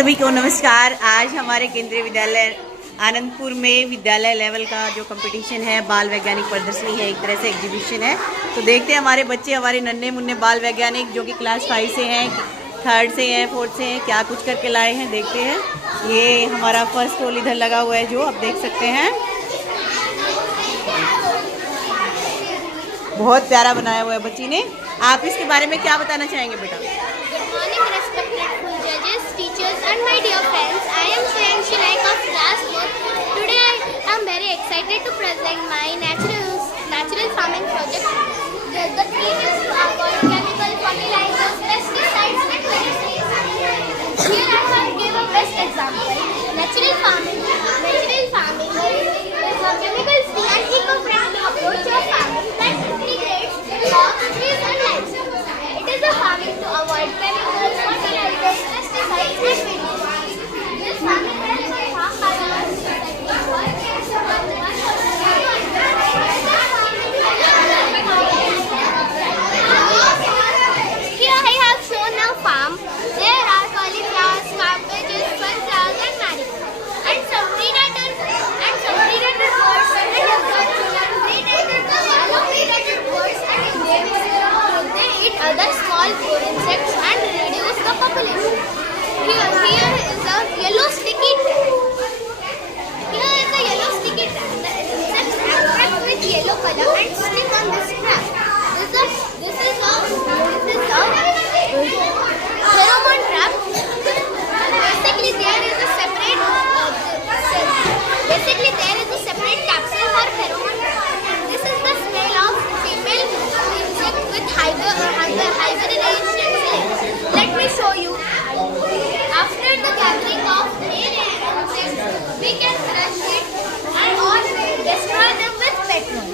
सभी को नमस्कार। आज हमारे केंद्रीय विद्यालय आनंदपुर में विद्यालय लेवल का जो कंपटीशन है, बाल वैज्ञानिक प्रदर्शनी है, एक तरह से एग्जीबिशन है। तो देखते हैं हमारे बच्चे, हमारे नन्हे मुन्ने बाल वैज्ञानिक जो कि क्लास 5 से हैं, 3rd से हैं, 4th से हैं, क्या कुछ करके लाए हैं देखते हैं। ये हमारा फर्स्ट रोल इधर लगा हुआ है जो आप देख सकते हैं, बहुत प्यारा बनाया हुआ है बच्ची ने। आप इसके बारे में क्या बताना चाहेंगे बेटा? Teachers and my dear friends, I am Shreyanshi Naik of class 4th. Today I am very excited to present my natural farming project. The theme is to avoid chemical fertilizers, pesticides and pesticides. Here I will give a best example. Natural farming is a chemical-free and eco-friendly approach of farming that integrates crops, trees and livestock. It is a farming to avoid chemicals, fertilizers, pesticides and pesticides. This farming helps us farm Here I have shown a farm. There are cauliflowers, cabbages, sunflowers and marigolds. And some predator birds they eat other small insects and reduce the population. Here is a yellow sticky trap. Here is a yellow sticky trap. The insects attract with yellow color and stick on this trap. This is a pheromone trap. Basically, there is a separate capsule for pheromone trap. This is the smell of female insect with hibernation. Let me show you. After the gathering of male insects, we can crush it or destroy them with petrol.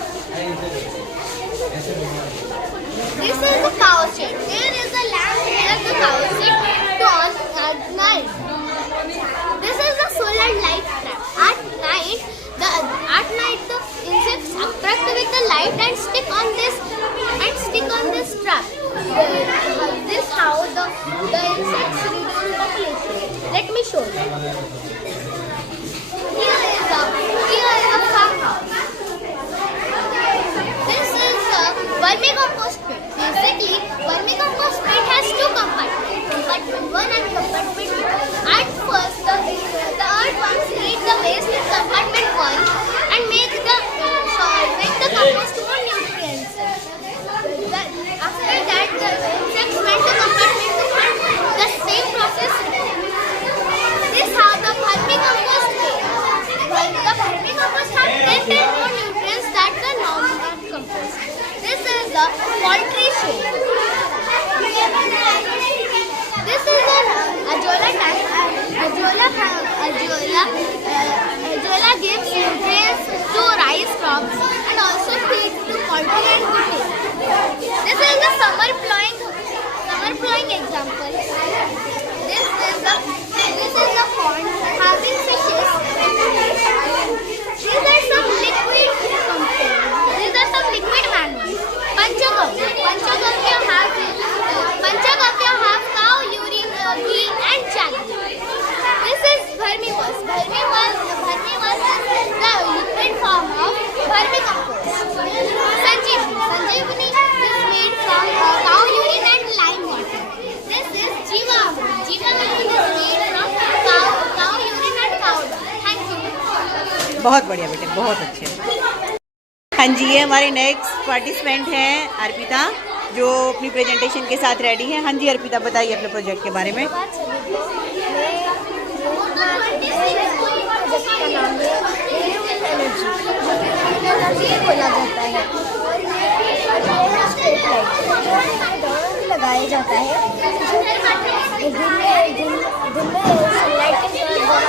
This is the cow shed. There is a lamp near the cow shed to on at night. This is the solar light trap. At night the insects attract with the light and stick on this trap. This how the insects reduce population. Let me show you. Here is a farmhouse. This is a vermicompost pit. Basically, vermicompost pit has 2 compartments, compartment 1 and compartment 2. At first, the earthworms eat the waste in compartment 1 and make the compost more nutrients. After that, the insects went to compartment 2 and the same process repeated. This is how the vermicompost made. The vermicompost has 10 times more nutrients than the normal compost. This is the poultry shed. This is an azolla tank. Azolla gives nutrients to rice crops and also feeds to poultry and chicken. This is the summer plowing example. This is a pond having fishes. These are some liquid manuals. Panchagavya have cow urine, ghee and jaggery. This is vermiwas. Vermiwas is the liquid form of vermicompost. Sanjeevani is made from cow urine and lime water. This is Jeevamrut. Jeevamrut is made from cow urine and cow dung. Thank you. बहुत बढ़िया बेटे, बहुत अच्छे। हाँ जी, ये हमारे next participant हैं अर्पिता, जो अपनी प्रेजेंटेशन के साथ रेडी है। हाँ जी अर्पिता, बताइए अपने प्रोजेक्ट के बारे में। प्रोजेक्ट का नाम है रिन्यूएबल एनर्जी, बोला जाता है। स्ट्रीट लाइट लगाया जाता है। दिन में सनलाइट के दौरान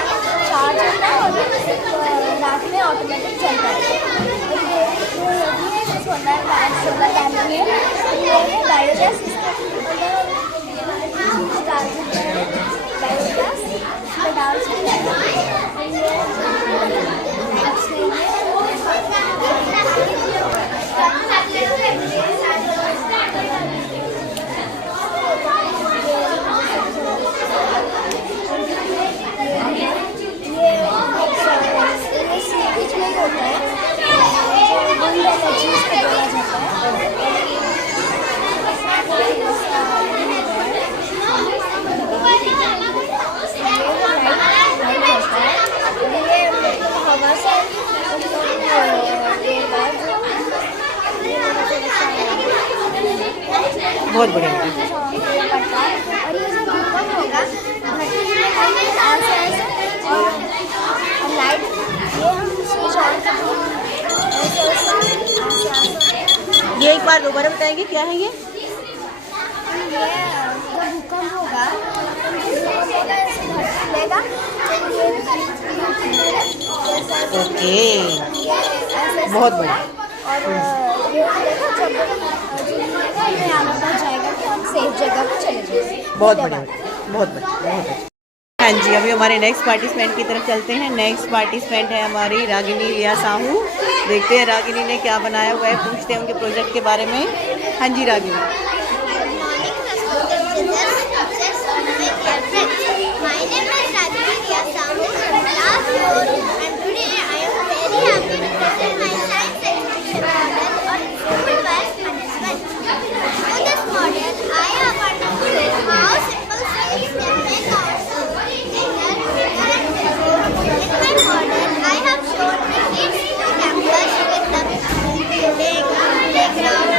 चार्ज होता है और रात में ऑटोमेटिक चलता है। सोलर पैनल है, बायोगैस में डाल सकते हैं। बहुत बढ़िया। पड़ता है। और ये जो भूकंप होगा धरती में ऐसे ऐसे और लाइट ये हम स्विच ऑन करते हैं ऐसे ऐसे ये एक बार दोबारा बताएंगे क्या है ये? जब भूकंप होगा लेगा ओके, बहुत बढ़िया। और ये देखो जब ये आना जाएगा कि हम सेफ जगह पर चले जाएंगे। बहुत बढ़िया, बहुत बढ़िया, बहुत अच्छा। हाँ जी, अभी हमारे नेक्स्ट पार्टिसिपेंट की तरफ चलते हैं। नेक्स्ट पार्टिसिपेंट है हमारी रागिनी रिया साहू। देखते हैं रागिनी ने क्या बनाया हुआ है, पूछते हैं उनके प्रोजेक्ट के बारे में। हाँ जी Ragini. My name is Ragini Riya Sahu from class 4 and today I am very happy to present my science exhibition model on simple waste management. For this model, I have understood how simple steps can make our school cleaner, bigger and better. In my model, I have shown a neat school campus with the building, playground,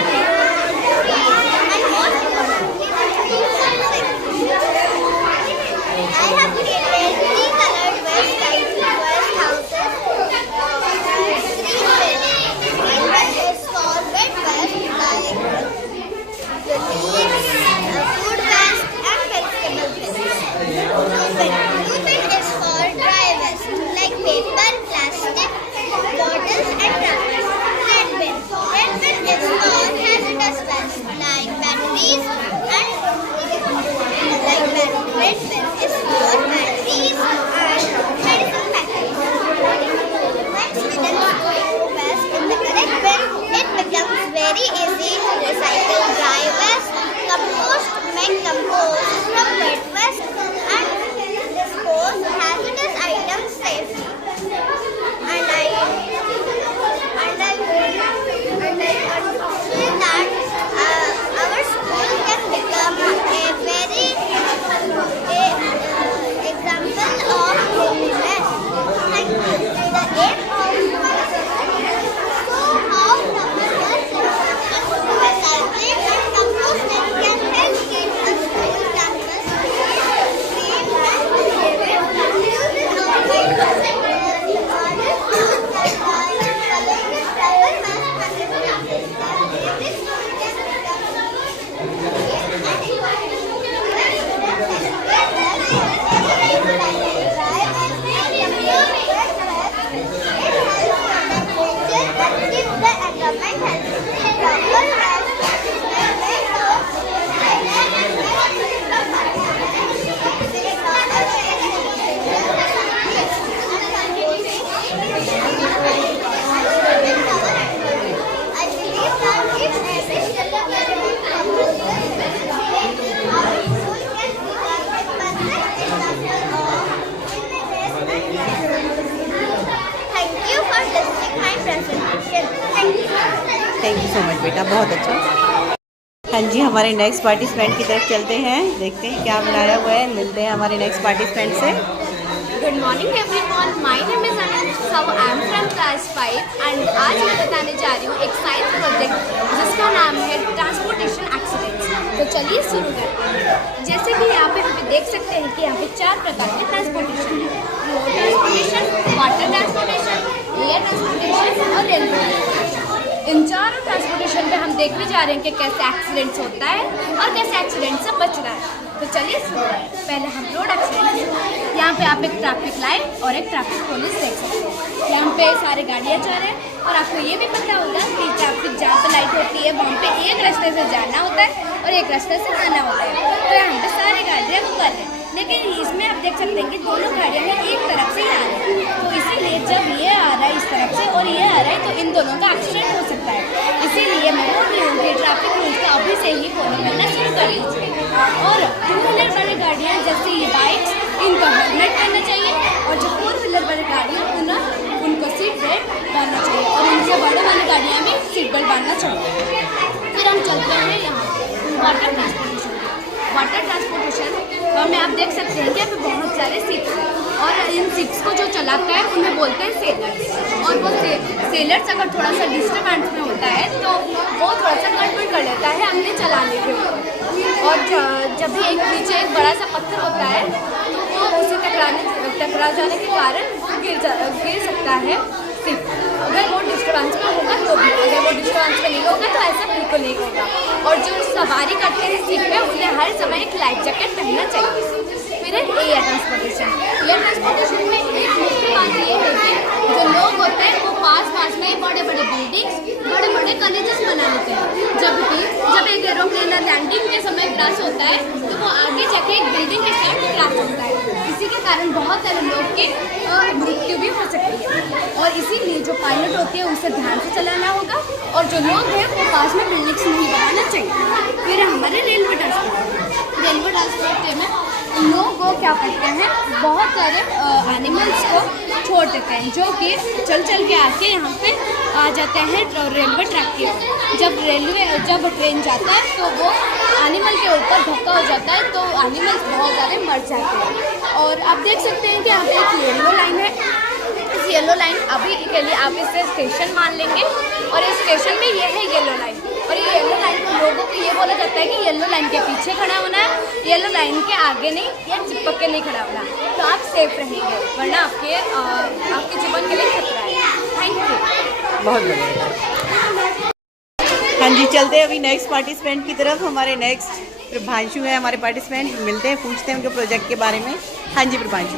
and most importantly, the schools and sections. I have created 3 colored waste types waste houses. Green bin is for wet waste like the leaves, food waste and vegetable waste. Blue bin is for dry waste like paper, plastic, bottles and wrappers. Red bin is for hazardous waste like batteries and red bin is for batteries and medicine packets. When students put waste in the correct bin, it becomes very easy to recycle dry waste, make compost from wet waste, and dispose hazardous items safely. And I feel that our school can become a very example of cleanliness. Thank you. The aim of how recycling and composting can help keep the school campus clean and thank you so much बेटा, बहुत अच्छा। हाँ जी, हमारे next participant की तरफ चलते हैं, देखते हैं क्या बनाया हुआ है, मिलते हैं हमारे नेक्स्ट पार्टिसिपेंट से। Good morning everyone, my name is Anant Sahu, I am from class 5 and आज मैं बताने जा रही हूँ एक साइंस प्रोजेक्ट जिसका नाम है ट्रांसपोर्टेशन एक्सीडेंट्स। तो चलिए शुरू करते हैं। जैसे कि यहाँ पे हम देख सकते हैं कि यहाँ पे 4 प्रकार के ट्रांसपोर्टेशन है, road transportation, water transportation, air transportation और रेल ट्रांसपोर्टेशन। इन चारों ट्रांसपोर्टेशन पे हम देखने जा रहे हैं कि कैसे एक्सीडेंट्स होता है और कैसे एक्सीडेंट से बच रहा है। तो चलिए पहले हम रोड एक्सीडेंट, यहाँ पे आप एक ट्रैफिक लाइट और एक ट्रैफिक पुलिस देख सकते हैं। यहाँ पे सारे गाड़ियाँ जा रहे हैं और आपको ये भी पता होगा कि ट्रैफिक जहाँ पे लाइट होती है वहाँ पे एक रास्ते से जाना होता है और एक रास्ते से आना होता है। तो यहाँ पे सारी गाड़ियाँ रुक रहे हैं, लेकिन इसमें आप देख सकते हैं कि दोनों गाड़ियाँ एक तरफ से ही आ रही है। तो इसीलिए जब ये आ रहा है इस तरफ से और ये आ रहा है तो इन दोनों का एक्सीडेंट हो सकता है। इसीलिए मैं बोल रही हूँ कि ट्रैफिक रूल्स का अभी से ही फॉलो करना शुरू कर लीजिए। और 2 व्हीलर वाली गाड़ियाँ जैसे ये बाइक्स, इनका हेलमेट पहनना चाहिए और जो 4 व्हीलर वाली गाड़ियाँ उनको सीट बेल्ट बांधना चाहिए और उनसे बड़े वाली गाड़ियाँ भी सीट बेल्ट बांधना चाहिए। फिर हम चलते हैं यहाँ वाटर ट्रांसपोर्टेशन। वाटर ट्रांसपोर्टेशन में आप देख सकते हैं कि यहाँ पे बहुत सारे सीट हैं और इन सिक्स को जो चलाता है उन्हें बोलते हैं सेलर्स। और वो सेलर्स अगर थोड़ा सा डिस्टर्बेंस में होता है तो वो थोड़ा सा गड़बड़ कर लेता है अपने चलाने के ऊपर। और जब भी एक पीछे एक बड़ा सा पत्थर होता है तो वो उसे टकरा जाने के कारण वो गिर सकता है सिर्फ, अगर वो डिस्टर्बेंस में होगा तो भी। अगर वो डिस्टर्बेंस में नहीं होगा तो ऐसा बिल्कुल नहीं होगा। और जो सवारी करते हैं सिप पे उन्हें हर समय एक लाइफ जैकेट पहनना चाहिए। फिर है एयर ट्रांसपोर्टेशन। एयर ट्रांसपोर्टेशन में एक मुख्य बात ये है कि जो लोग होते हैं वो पास में बड़े बड़े बिल्डिंग्स, बड़े बड़े कॉलेजेस बना लेते हैं। जब एक एरोप्लेन लैंडिंग के समय क्रैश होता है तो वो आगे जाके एक बिल्डिंग के साथ क्रैश होता है। इसी के कारण बहुत सारे लोग की मृत्यु भी हो सकती है। और इसीलिए जो पायलट होते हैं उसे ध्यान से चलाना होगा और जो लोग हैं वो पास में बिल्डिंग्स नहीं बनाना चाहिए। फिर हमारे रेलवे ट्रांसपोर्ट में लोग वो क्या करते हैं, बहुत सारे एनिमल्स को छोड़ देते हैं जो कि चल के आके यहाँ पे आ जाते हैं रेलवे ट्रैक के ऊपर। जब ट्रेन जाता है तो वो एनिमल के ऊपर धक्का हो जाता है तो एनिमल्स बहुत सारे मर जाते हैं। और आप देख सकते हैं कि यहाँ पे एक येलो लाइन है। इस येलो लाइन अभी के लिए आप इसे स्टेशन मान लेंगे और इस स्टेशन में ये है येलो लाइन। और ये येलो लाइन को लोगों को ये बोला जाता है कि येलो लाइन के पीछे खड़ा होना है, येलो लाइन के आगे नहीं या चिपक के नहीं खड़ा होना, तो आप सेफ रहेंगे, वरना आपके जीवन के लिए खतरा है। Thank you. बहुत बढ़िया। हाँ जी, चलते हैं अभी नेक्स्ट पार्टिसिपेंट की तरफ। हमारे नेक्स्ट प्रभांशु है हमारे पार्टिसिपेंट, मिलते हैं, पूछते हैं उनके प्रोजेक्ट के बारे में। हाँ जी प्रभांशु।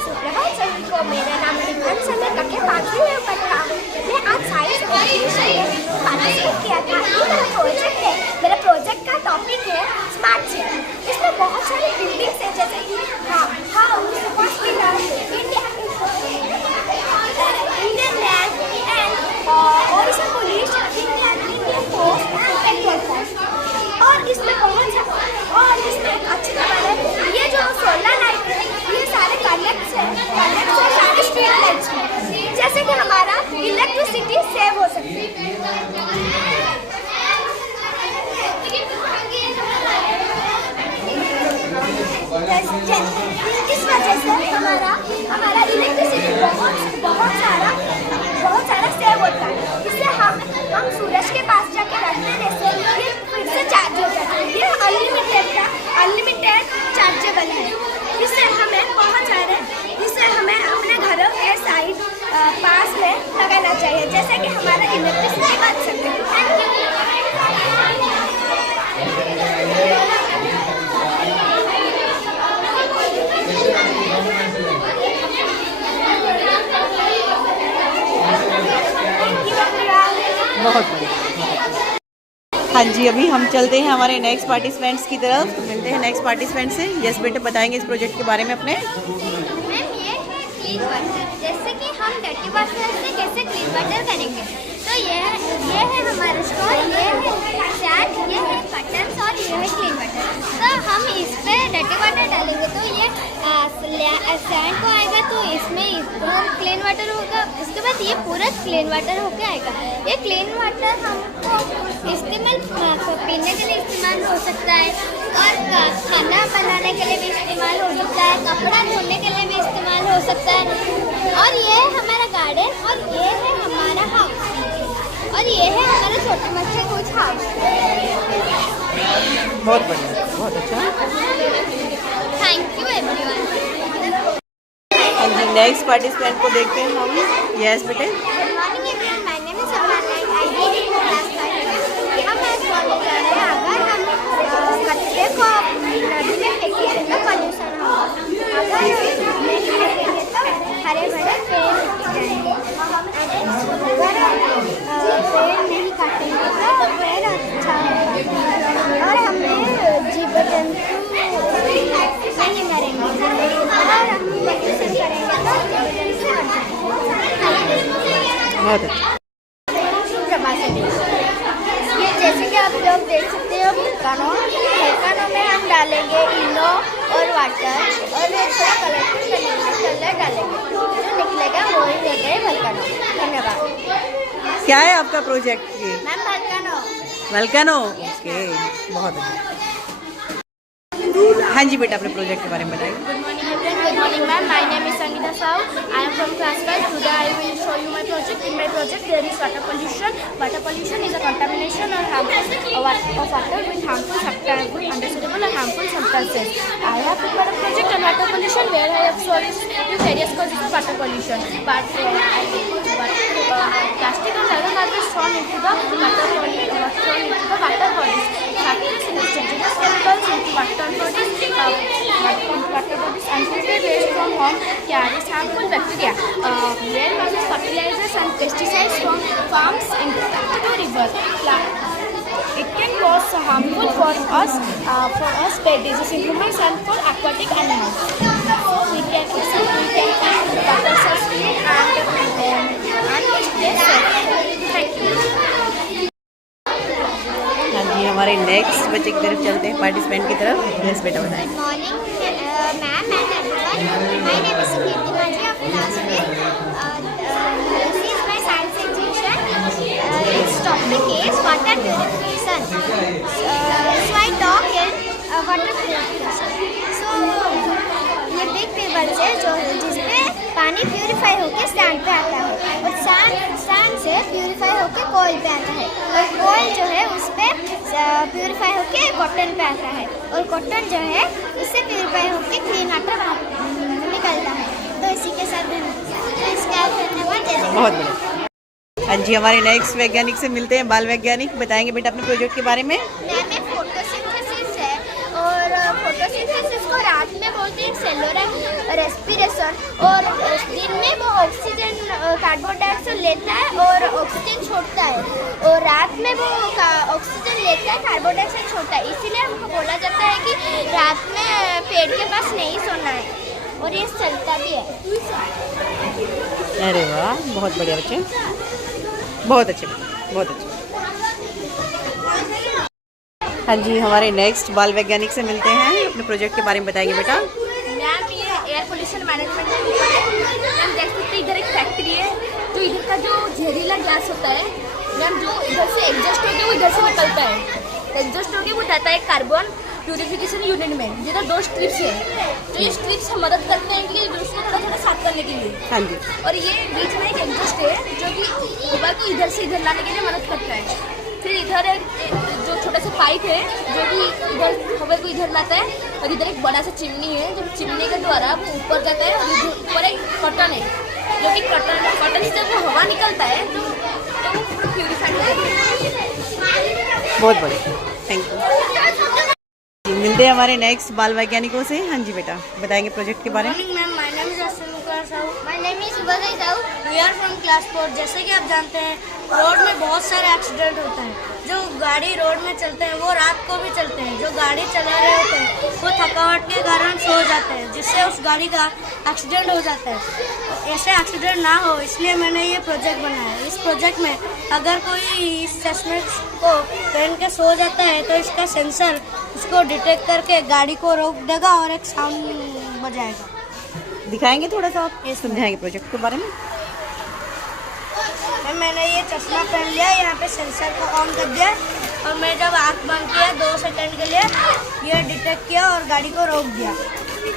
सुप्रभात सभी को, मेरा नाम रिंकन से मैं कक्षा 5वीं में पढ़ता हूँ। मैं आज साइंस और विषय में पार्टिसिपेट किया था। ये मेरा प्रोजेक्ट है। मेरा प्रोजेक्ट का टॉपिक है स्मार्ट सिटी। इसमें बहुत सारी बिल्डिंग्स हैं जैसे कि house, hospital, Indian land and और इसमें police, Indian post, petrol pump. और इसमें बहुत सारा, और इसमें एक अच्छी बात है ये जो सोलर लाइट है ये सारे कनेक्ट है सारे स्ट्रीट लाइट्स में, जैसे कि हमारा इलेक्ट्रिसिटी सेव हो सकती है। इस वजह से हमारा इलेक्ट्रिसिटी बहुत सारा सेव होता है। इससे हम सूरज के पास जाके रख देने से ये फिर से चार्ज हो जाता है। ये अनलिमिटेड चार्जेबल है। इससे हमें अपने घरों के साइड पास में लगाना चाहिए, जैसे कि हमारा इलेक्ट्रिसिटी बच सकती है। बहुत बढ़िया। हाँ जी, अभी हम चलते हैं हमारे नेक्स्ट पार्टिसिपेंट्स की तरफ, मिलते हैं नेक्स्ट पार्टिसिपेंट से। यस बेटे, बताएंगे इस प्रोजेक्ट के बारे में अपने। मैम ये है क्लीन वाटर, जैसे कि हम डर्टी वाटर से कैसे क्लीन वाटर करेंगे। तो ये है हमारा स्टोर, ये है सैंड, ये है बटन्स और ये है क्लीन वाटर। तो हम इस पर डर्टी वाटर डालेंगे तो ये सैंड को आएगा तो इसमें क्लीन वाटर होगा। उसके बाद ये पूरा क्लीन वाटर होके आएगा। ये क्लीन वाटर हमको पीने के लिए इस्तेमाल हो सकता है और खाना बनाने के लिए भी इस्तेमाल हो सकता है, कपड़ा धोने के लिए भी इस्तेमाल हो सकता है। और ये है हमारा गार्डन और ये है हमारा हाउस और ये है हमारा छोटे बच्चे कुछ हाउस। बहुत बढ़िया, बहुत अच्छा। Thank you everyone. हाँ जी, नेक्स्ट पार्टिसिपेंट को देखते हैं हम। यस बेटे। Good morning everyone, my name is Aman. I am in class 5। हम आज बोलने जा रहे हैं अगर हम कचरे को नदी में फेंकेंगे तो पॉल्यूशन होगा, अगर नहीं फेंकेंगे तो हरे भरे पेड़ जाएंगे, अगर पेड़ नहीं काटेंगे तो पेड़ अच्छा होगा और हमें जीव जंतु नहीं मरेंगे और हम पॉल्यूशन करेंगे तो जीव जंतु मर जाएंगे। बहुत अच्छा। ये जैसे कि आप लोग देख सकते हो वोल्केनो में हम डालेंगे इनो और वाटर और थोड़ा कलर डालेंगे, जो निकलेगा वो ही देते हैं वोल्केनो। धन्यवाद। क्या है आपका प्रोजेक्ट? ये मैम वोल्केनो। वोल्केनो, ओके, बहुत अच्छा। हाँ जी बेटा, अपने प्रोजेक्ट के बारे में बताइए। Good morning everyone. Good morning ma'am. My name is Sangeeta Sahu. I am from class 5. Today I will show you my project. In my project there is water pollution. Water pollution is a contamination or harmful of water with harmful substances, undesirable or harmful substances. I have prepared a project on water pollution where I have solved various causes of water pollution. But plastic and iron are thrown into the water bodies. Factories in dangerous chemicals into water bodies and filtered waste from home carries harmful bacteria. Where uses fertilizers and pesticides from farms into river. It can cause harmful for us pet disease in humans and for aquatic animals. We can water source and stay safe. Thank you. हाँ जी, हमारे next बच्चे की तरफ चलते हैं, participant की तरफ। Yes बेटा, बताएं। Good morning, ma'am and everyone. My name is Kirti Maji of class 5. This is my science exhibition. Its topic is water purification. So I talk in water purification. So ये big table है जिसपे पानी purify होके stand पे आता है और stand से प्यूरिफाई होके कॉइल पे आता है और कॉइल जो है उस पे प्यूरिफाई होके कॉटन पे आता है और कॉटन जो है उससे प्यूरिफाई होके क्लीन वाटर निकलता है। तो इसी के साथ इसका धन्यवाद। बहुत बढ़िया। हाँ जी, हमारे नेक्स्ट वैज्ञानिक से मिलते हैं, बाल वैज्ञानिक। बताएंगे बेटा अपने प्रोजेक्ट के बारे में। मैम फोटोसिंथेसिस है और फोटोसिंथेसिस को रात में बोलते हैं सेलुलर रेस्पिरेशन और दिन में वो ऑक्सीजन कार्बन डाइऑक्साइड लेता है और ऑक्सीजन छोड़ता है और रात में वो ऑक्सीजन लेता है, कार्बन डाइऑक्साइड छोड़ता है। इसीलिए हमको बोला जाता है कि रात में पेड़ के पास नहीं सोना है और ये चलता भी है। अरे वाह, बहुत बढ़िया बच्चे, बहुत अच्छे, बहुत अच्छे। हाँ जी, हमारे नेक्स्ट बाल वैज्ञानिक से मिलते हैं, अपने प्रोजेक्ट के बारे में बताएंगे बेटा। मैम ये एयर पोल्यूशन मैनेजमेंट के ऊपर है। मैम देख सकते इधर एक फैक्ट्री है, तो इधर का जो जहरीला गैस होता है मैम जो इधर से एग्जॉस्ट होकर वो इधर से निकलता है, एग्जॉस्ट होकर वो जाता है कार्बन प्यूरिफिकेशन यूनिट में जिधर 2 स्ट्रिप्स है। तो ये स्ट्रिप्स मदद करते हैं कि उसको थोड़ा थोड़ा साफ करने के लिए। हाँ जी। और ये बीच में एक एग्जॉस्ट है जो कि हवा को इधर से इधर लाने के लिए मदद करता है। फिर इधर एक जो छोटा सा पाइप है जो कि इधर हवा को इधर लाता है और इधर एक बड़ा सा चिमनी है जो चिमनी के द्वारा वो ऊपर जाता है और ऊपर एक कॉटन है जो कि कॉटन से जब वो हवा निकलता है तो वो प्यूरिफाइड होता है। बहुत बढ़िया, थैंक यू। मिलते हैं हमारे नेक्स्ट बाल वैज्ञानिकों से। हाँ जी बेटा, बताएंगे प्रोजेक्ट के बारे में। Ma'am, my name is Ashwini Sahu. My name is Subhashi Sahu. We are from class 4। जैसे कि आप जानते हैं रोड में बहुत सारे एक्सीडेंट होते हैं। जो गाड़ी रोड में चलते हैं वो रात को भी चलते हैं। जो गाड़ी चला रहे होते हैं वो थकावट के कारण सो जाते हैं जिससे उस गाड़ी का एक्सीडेंट हो जाता है। ऐसे एक्सीडेंट ना हो इसलिए मैंने ये प्रोजेक्ट बनाया। इस प्रोजेक्ट में अगर कोई इस चश्मे को पहन के सो जाता है तो इसका सेंसर उसको डिटेक्ट करके गाड़ी को रोक देगा और एक साउंड बजाएगा। दिखाएंगे थोड़ा सा, आप समझाएंगे प्रोजेक्ट के बारे में। मैंने ये चश्मा पहन लिया, यहाँ पे सेंसर को ऑन कर दिया और मैं जब आँख बंद किया 2 सेकंड के लिए ये डिटेक्ट किया और गाड़ी को रोक दिया।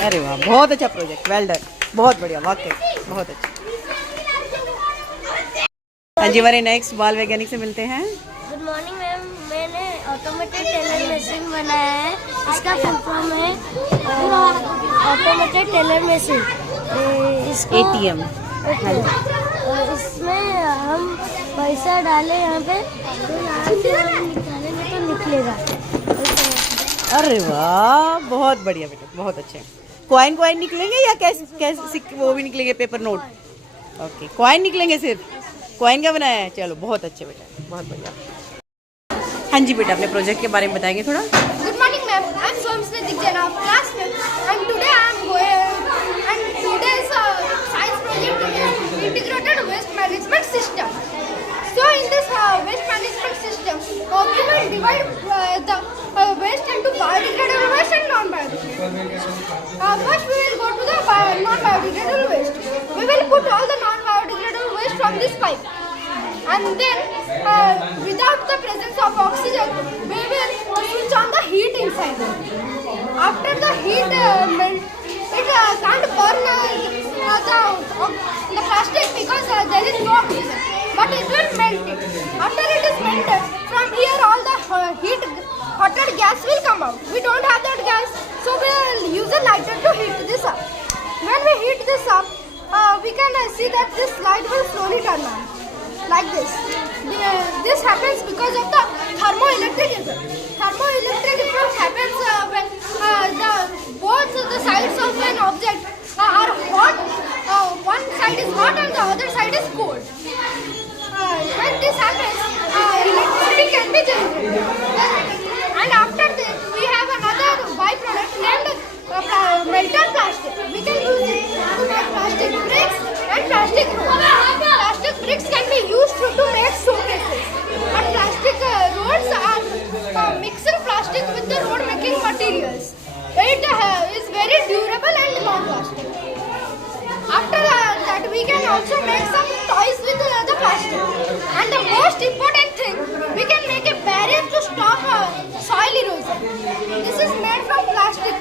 अरे वाह, बहुत अच्छा प्रोजेक्ट, वेल डन, बहुत बढ़िया, वाकई बहुत अच्छा। हाँ जी, हमारे नेक्स्ट बाल वैज्ञानिक से मिलते हैं। गुड मॉर्निंग मैम, मैंने ऑटोमेटेड टेलर मशीन बनाया है। इसका फुल फॉर्म है ऑटोमेटेड टेलर मशीन। इसको ATM। इसमें हम पैसा डालें यहाँ पे तो यहाँ से हम निकालेंगे तो निकलेगा। अरे वाह, बहुत बढ़िया बेटा, बहुत अच्छे। कॉइन निकलेंगे या कैसे वो भी निकलेंगे, पेपर नोट? ओके, कॉइन निकलेंगे, सिर्फ कॉइन का बनाया है। चलो, बहुत अच्छे बेटा, बहुत बढ़िया। हाँ जी बेटा, अपने प्रोजेक्ट के बारे में बताएंगे थोड़ा। Good morning ma'am, I am Somsna Dikjan of class 5 and today I am going and today's science project is integrated waste management system. So in this waste management system, we will divide the waste into biodegradable waste and non-biodegradable. First we will go to the non-biodegradable waste. We will put all the non-biodegradable waste from this pipe. And then without the presence of oxygen we will switch on the heat inside. after the heat melt, it can't burn the plastic because there is no oxygen. But it will melt it. After it is melted, from here all the hotter gas will come out. We don't have that gas, so we will use a lighter to heat this up. When we heat this up, we can see that this light will slowly turn on, like this. This happens because of the thermoelectric effect. Thermoelectric effect happens when both the sides of an object are hot. One side is hot and the other side is cold. When this happens, electricity can be generated. And after this, we have another byproduct named melted plastic. We can use it to make plastic bricks and plastic roads. Plastic bricks can be used to make showcases. And plastic roads are mixing plastic with the road making materials. It is very durable and long-lasting. After that, we can also make some toys with the plastic. And the most important thing, we can make a barrier to stop soil erosion. This is made from plastic.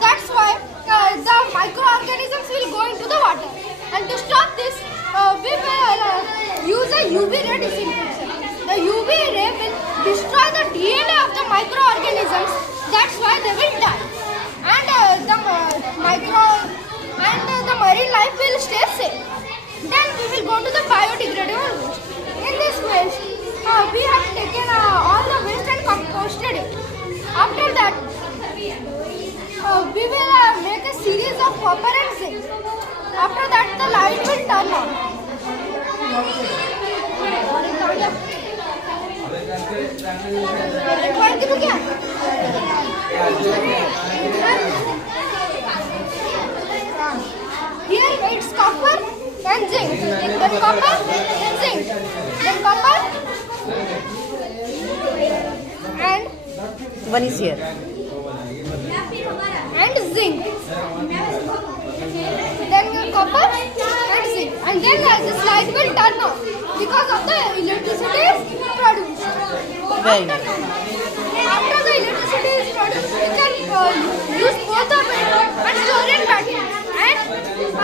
That's why the microorganisms will go into the water. And to stop this, we will use a UV ray disinfection. The UV ray will destroy the DNA of the microorganisms. That's why they will die. And the marine life will stay safe. Then we will go to the biodegradable waste. In this waste, we have taken all the waste and composted it. After that, we will make a series of copper and zinc. After that, the light will turn on. Here it's copper and zinc. Then copper and zinc. Then copper and One is here. zinc. Then copper and zinc. And then this light will turn on because of the electricity is produced. Very nice. After the electricity is produced, we can use both of it and store in batteries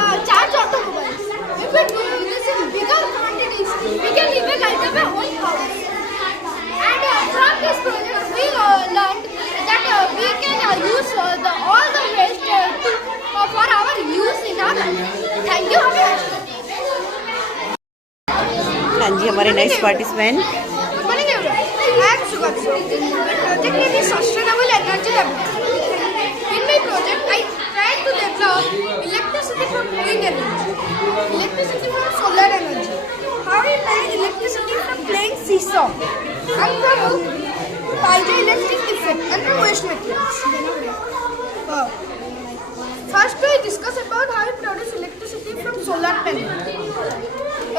and charge automobiles. If we do this in bigger quantities, we can even light up a whole house. And from this project, we learned that we can use all the waste for our use in our life. Thank you. हाँ जी, हमारे next participant Good morning everyone. I am Sugatsu. My project name is Sustainable Energy Development. In my project, I tried to develop electricity from wind energy, electricity from solar energy, how we make electricity from playing seesaw, and from piezoelectric effect and from waste materials. First, we discuss about how we produce electricity from solar panel.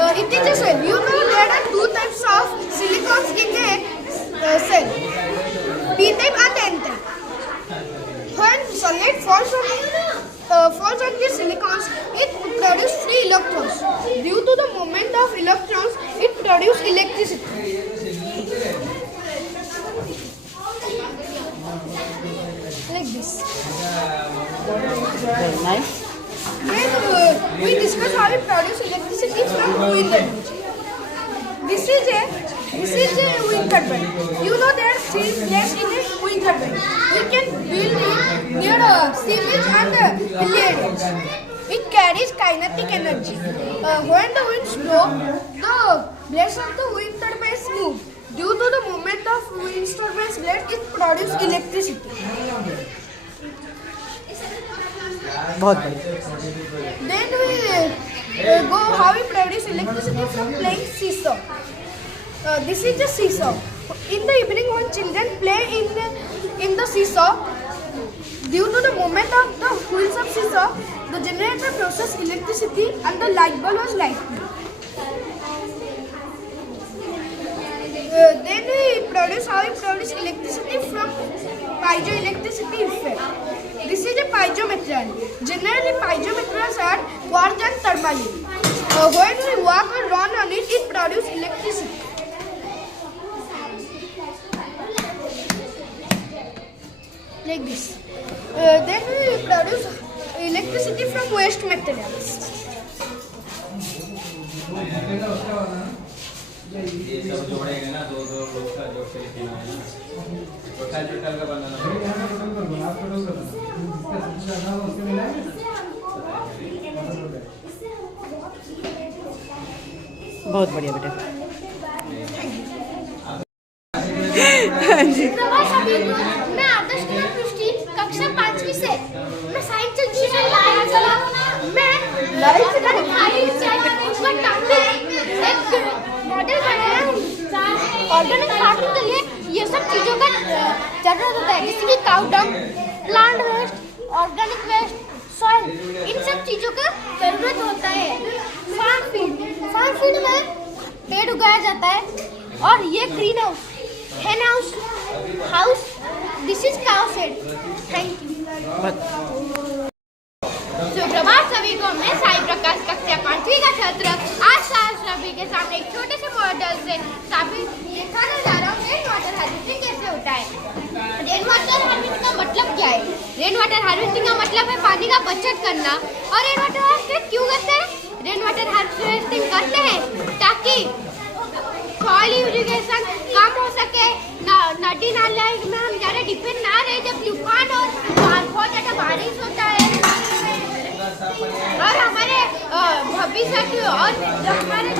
It is a cell. You know there are two types of silicons in a cell, P-type and N-type. When sunlight falls on the silicons, it produces free electrons. Due to the movement of electrons, it produces electricity. Like this. very nice. Then we discuss how we produce electricity from wind energy. This is a wind turbine. You know there are three places in a wind turbine. We can build it near sea beach and hilly areas. It carries kinetic energy. When the winds blow, the blades of the wind turbines move. Due to the movement of wind turbines blade, it produces electricity. बहुत बढ़िया. Then we go how we produce electricity from playing seesaw. This is the seesaw. In the evening when children play in the seesaw, due to the movement of the wheels of seesaw, the generator processes electricity and the light bulb was lighted. Then we produce electricity from piezoelectricity effect. This is a piezo material. Generally, piezo materials are worse than tourmaline. When we walk or run on it, it produces electricity. Like this. then we produce electricity from waste materials. ये सब जोड़ेंगे ना, दो दो लोग का जोड़ के लिखना है ना, टोटल टोटल का बनाना पड़ेगा। बहुत बढ़िया बेटा। प्रभा सभी को मैं आदर्श कुमार पृष्टि कक्षा 5वीं से मैं साइंस एग्जीबिशन लाया चला। मैं लाइट से खाली चाहिए उसका टांगे एक मॉडल बनाया हूँ। ऑर्गेनिक फार्मिंग के लिए ये सब चीजों का जरूरत होता है, जैसे कि cow dung, plant waste, organic waste, soil, इन सब चीजों का जरूरत होता है। फार्म फीड में पेड़ उगाया जाता है और ये green house, hen house, this is cow shed. Thank you. सुप्रभात सभी को। मैं साई प्रकाश कक्षा 5वीं का छात्र आज सभी के सामने एक छोटे से मॉडल से दिखाने जा रहा हूँ रेन वाटर हार्वेस्टिंग कैसे होता है। रेन वाटर हार्वेस्टिंग का मतलब क्या है? रेन वाटर हार्वेस्टिंग का मतलब है पानी का बचत करना। और रेन वाटर हार्वेस्टिंग क्यों करते हैं? रेन वाटर हार्वेस्टिंग करते हैं ताकि सॉइल इरिगेशन कम हो सके, नदी नाले में हम ज़्यादा डिपेंड ना रहे जब तूफान और बहुत ज़्यादा बारिश होता है। और हमारे भविष्य की और जो हमारे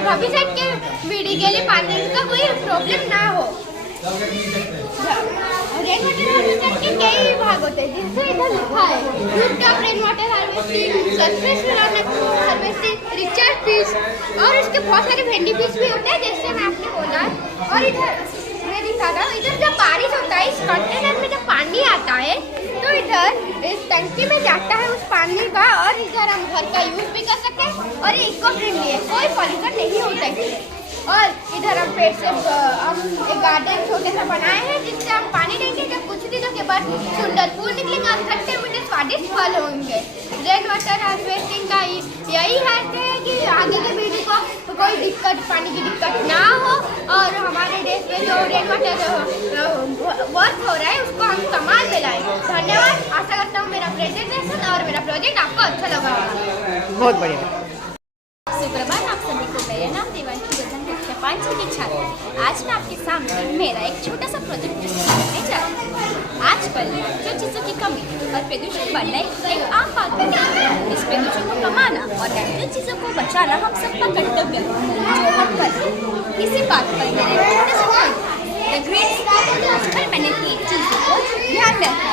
भविष्य के पीढ़ी के लिए पानी का कोई प्रॉब्लम ना हो। रेन वाटर हार्वेस्टिंग के कई विभाग होते हैं, जिससे इधर लिखा है rooftop rain water harvesting, surface harvesting, recharge fish, और इसके बहुत सारे बेनिफिट्स भी होते हैं जैसे मैं आपने बोला। और इधर मैं दिखा रहा हूँ, इधर जब बारिश होता है इस कंटेनर में जब पानी आता है तो इधर इस टंकी में जाता है उस पानी का, और इधर हम घर का यूज भी कर सकते हैं और ये इको फ्रेंडली है, कोई पॉल्यूशन नहीं होता है। और इधर हम पेड़ से हम एक गार्डन छोटे सा बनाए हैं जिससे हम पानी देंगे, जब कुछ दिनों के बाद सुंदर फूल निकलेंगे और खट्टे मीठे स्वादिष्ट फल होंगे। रेन वाटर हार्वेस्टिंग का यही है कि आगे की पीढ़ी को कोई दिक्कत, पानी की दिक्कत ना हो और हमारे देश में जो रेन वाटर वर्क हो रहा है उसको हम कमाल में लाएं। धन्यवाद। आशा करता हूँ मेरा प्रेजेंटेशन और मेरा प्रोजेक्ट आपको अच्छा लगा। बहुत बढ़िया। सुप्रभात आप सभी को। मेरा नाम देवांशी वर्धन कक्षा 5वीं की छात्र। आज मैं आपके सामने मेरा एक छोटा सा प्रोजेक्ट करने जा रही हूँ। आजकल जो चीज़ों की कमी और प्रदूषण बढ़ रहा है एक आम बात है। इस प्रदूषण को कमाना और नेचुरल चीज़ों को बचाना हम सबका कर्तव्य है जो हम करें। इसी बात पर मैंने छोटे से मैंने की चीज़ों को ध्यान में रखा।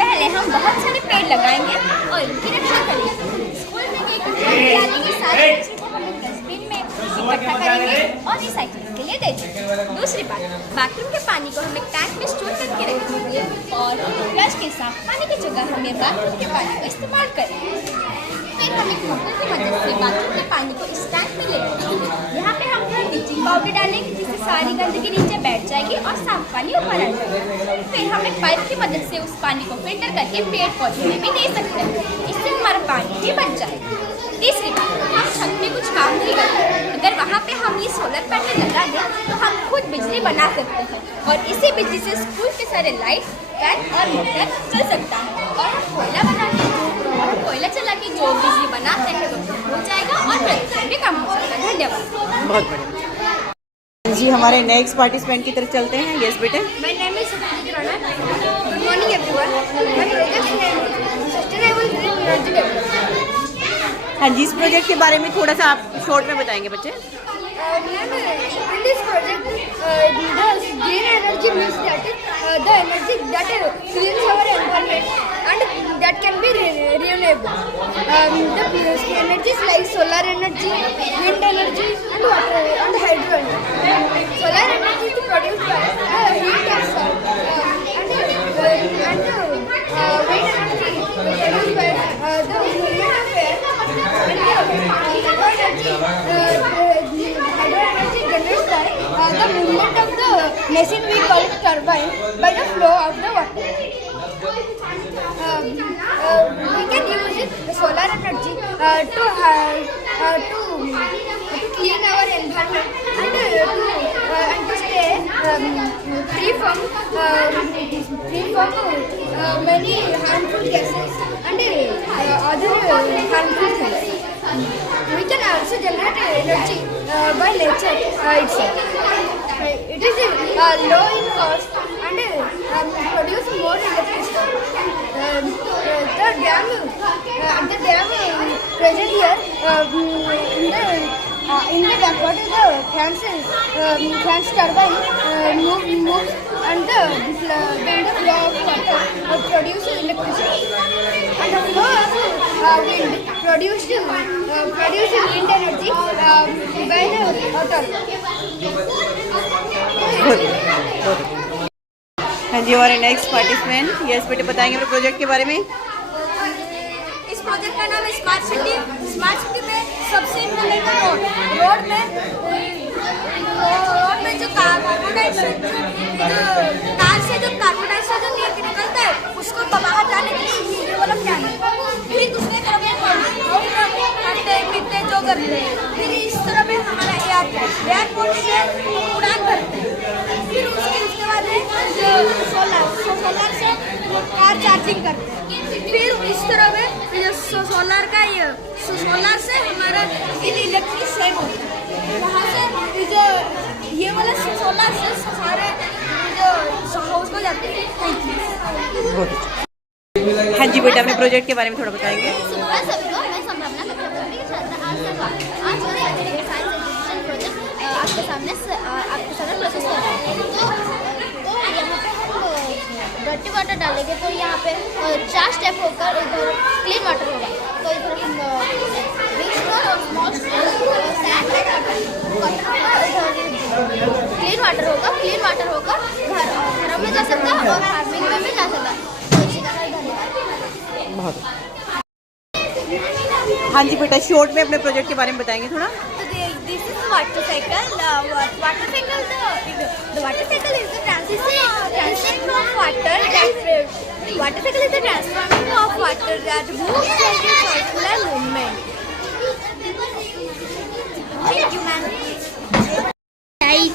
पहले हम बहुत सारे पेड़ लगाएंगे और उनकी रक्षा करेंगे। स्कूल में विद्यालय के साथ डस्टबिन में इकट्ठा करेंगे और रिसाइकलिंग के लिए दे देंगे। दूसरी बात, बाथरूम के पानी को हम एक टैंक में स्टोर करके रखेंगे और फ्लश के साथ पानी की जगह हमें बाथरूम के पानी को इस्तेमाल करेंगे। फिर हम एक मोटर की मदद से बाथरूम के पानी को इस टैंक में ले जाएंगे। यहाँ पे हम ब्लीचिंग पाउडर डालेंगे जिससे सारी गंदगी नीचे बैठ जाएगी और साफ पानी ऊपर आ जाएगा। फिर हम एक पाइप की मदद से उस पानी को फिल्टर करके पेड़ पौधे में भी दे सकते हैं। इससे हमारा पानी भी बच जाएगा। तीसरी बात, हम छत में कुछ काम नहीं करते, अगर वहाँ पे हम ये सोलर पैनल लगा दें तो हम खुद बिजली बना सकते हैं और इसी बिजली से स्कूल के सारे लाइट, फैन और मोटर चल सकता है। और हम कोयला बनाते हैं और कोयला चला के जो बिजली बनाते हैं वो हो जाएगा और प्रदूषण भी कम हो जाएगा। धन्यवाद। बहुत बढ़िया जी। हमारे नेक्स्ट पार्टिसिपेंट की तरफ चलते हैं। यस बेटे। My name is Sapneet Rana. Good morning everyone. My project name is Sustainable Green Energy Development. हाँ जी, इस प्रोजेक्ट के बारे में थोड़ा सा आप शॉर्ट में बताएंगे बच्चे। In this project, the green energy means that the energy that cleans our environment and that can be renewable. The energies like solar energy, wind energy, and water and hydro energy. Solar energy is produced by the heat of sun, and wind energy is produced by the movement of air. And hydro energy generates by the movement of the machine we call turbine by the flow of the water. we can use solar energy to clean our environment and to stay free from many harmful gases and other harmful things. We can also generate energy by nature itself. It is low in cost and produce more electricity. The dam present here in the backward the fans turbine moves and then the flow of water produces electricity. And the flow of wind produce wind energy by the turbine. हाँ जी, हमारे next participant yes बेटे बताएंगे अपने project के बारे में। इस project का नाम है स्मार्ट सिटी। स्मार्ट सिटी में सबसे इम्पोर्टेंट रोड में जो कार्बन डाइऑक्साइड कार से जो कार्बन डाइऑक्साइड निकलता है उसको बाहर जाने के लिए ये वाला प्लान है। फिर दूसरे तरफ खाते पीते जो करते हैं, फिर इस तरह में हमारा एयरपोर्ट से उड़ान भरते हैं। फिर उसके बाद सोलर से कार चार्जिंग करते हैं। फिर इस तरह में सोलर से हमारा इलेक्ट्रिक सेव होता है। वहाँ से जो ये वाला सोलर से सारे जो हाउस को जाते हैं। Thank you. हाँ जी बेटा, अपने प्रोजेक्ट के बारे में थोड़ा बताएंगे। सभी को मैं संभावना कक्षा की छात्रा आज मैंने साइंस एजुकेशन प्रोजेक्ट आपके सामने प्रस्तुत कर रहा हूँ। तो यहाँ पे हम डर्टी वाटर डालेंगे तो यहाँ पे 4 स्टेप होकर इधर क्लीन वाटर होगा। तो इधर हम क्लीन वाटर होगा। घरों में जा सकता है और फार्मिंग में भी जा सकता है। तो इसी तरह धन्यवाद। बहुत हाँ जी बेटा, शॉर्ट में अपने प्रोजेक्ट के बारे में बताएंगे थोड़ा। This is water cycle. The water cycle is the transition from water water cycle is the transforming of water that moves like a circular movement. Thank you, ma'am.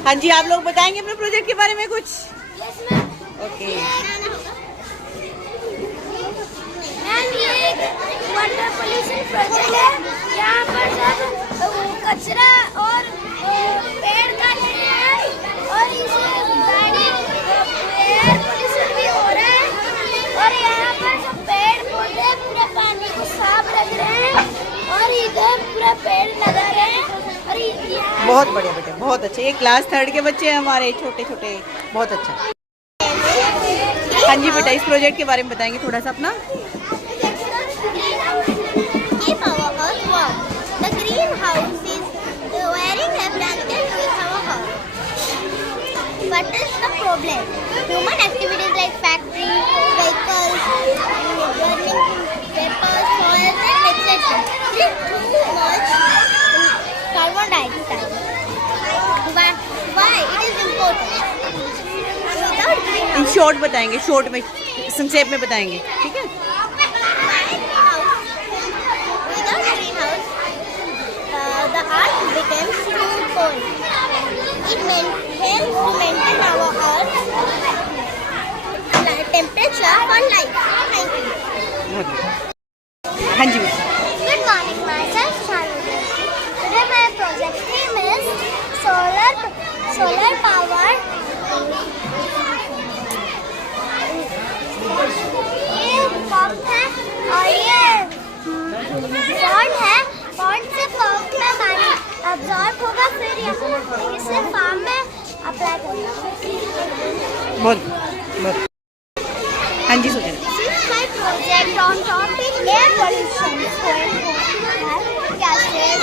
हाँ जी, आप लोग बताएंगे अपने प्रोजेक्ट के बारे में कुछ। Yes, ma'am. ओके। मैम ये एक वाटर पोल्यूशन प्रोजेक्ट है। यहाँ पर सब कचरा और पेड़ काट रहे हैं और इसे गाड़ी एयर पोल्यूशन भी हो रहा है। और यहाँ पर सब पेड़ पौधे पूरा पानी को साफ रख रहे हैं और इधर पूरा पेड़ लगा रहे हैं। और बहुत बढ़िया बेटा, बहुत अच्छे। ये क्लास 3 के बच्चे हैं हमारे, छोटे छोटे। बहुत अच्छा। हाँ जी बेटा, इस प्रोजेक्ट के बारे में बताएंगे थोड़ा सा अपना। keep our earth warm. The greenhouse is wearing a blanket with our house. What is the problem? Human activities like factories, vehicles, burning papers, soils, and etc. release too much carbon dioxide. Why it is important? Without greenhouse, in short बताएंगे, short में संक्षेप में बताएंगे, ठीक है। the earth becomes too cold. It helps to maintain our earth temperature for life. Thank you. हाँ जी। Good morning, myself Shalini. Today my project theme is solar power. ये pump है और ये पॉन्ड है। पॉन्ड से पंप में पानी absorb होगा, फिर इसे फार्म में अप्लाई करना। बहुत हाँ जी सोचें। This is my project on topic air pollution. It's going to have gases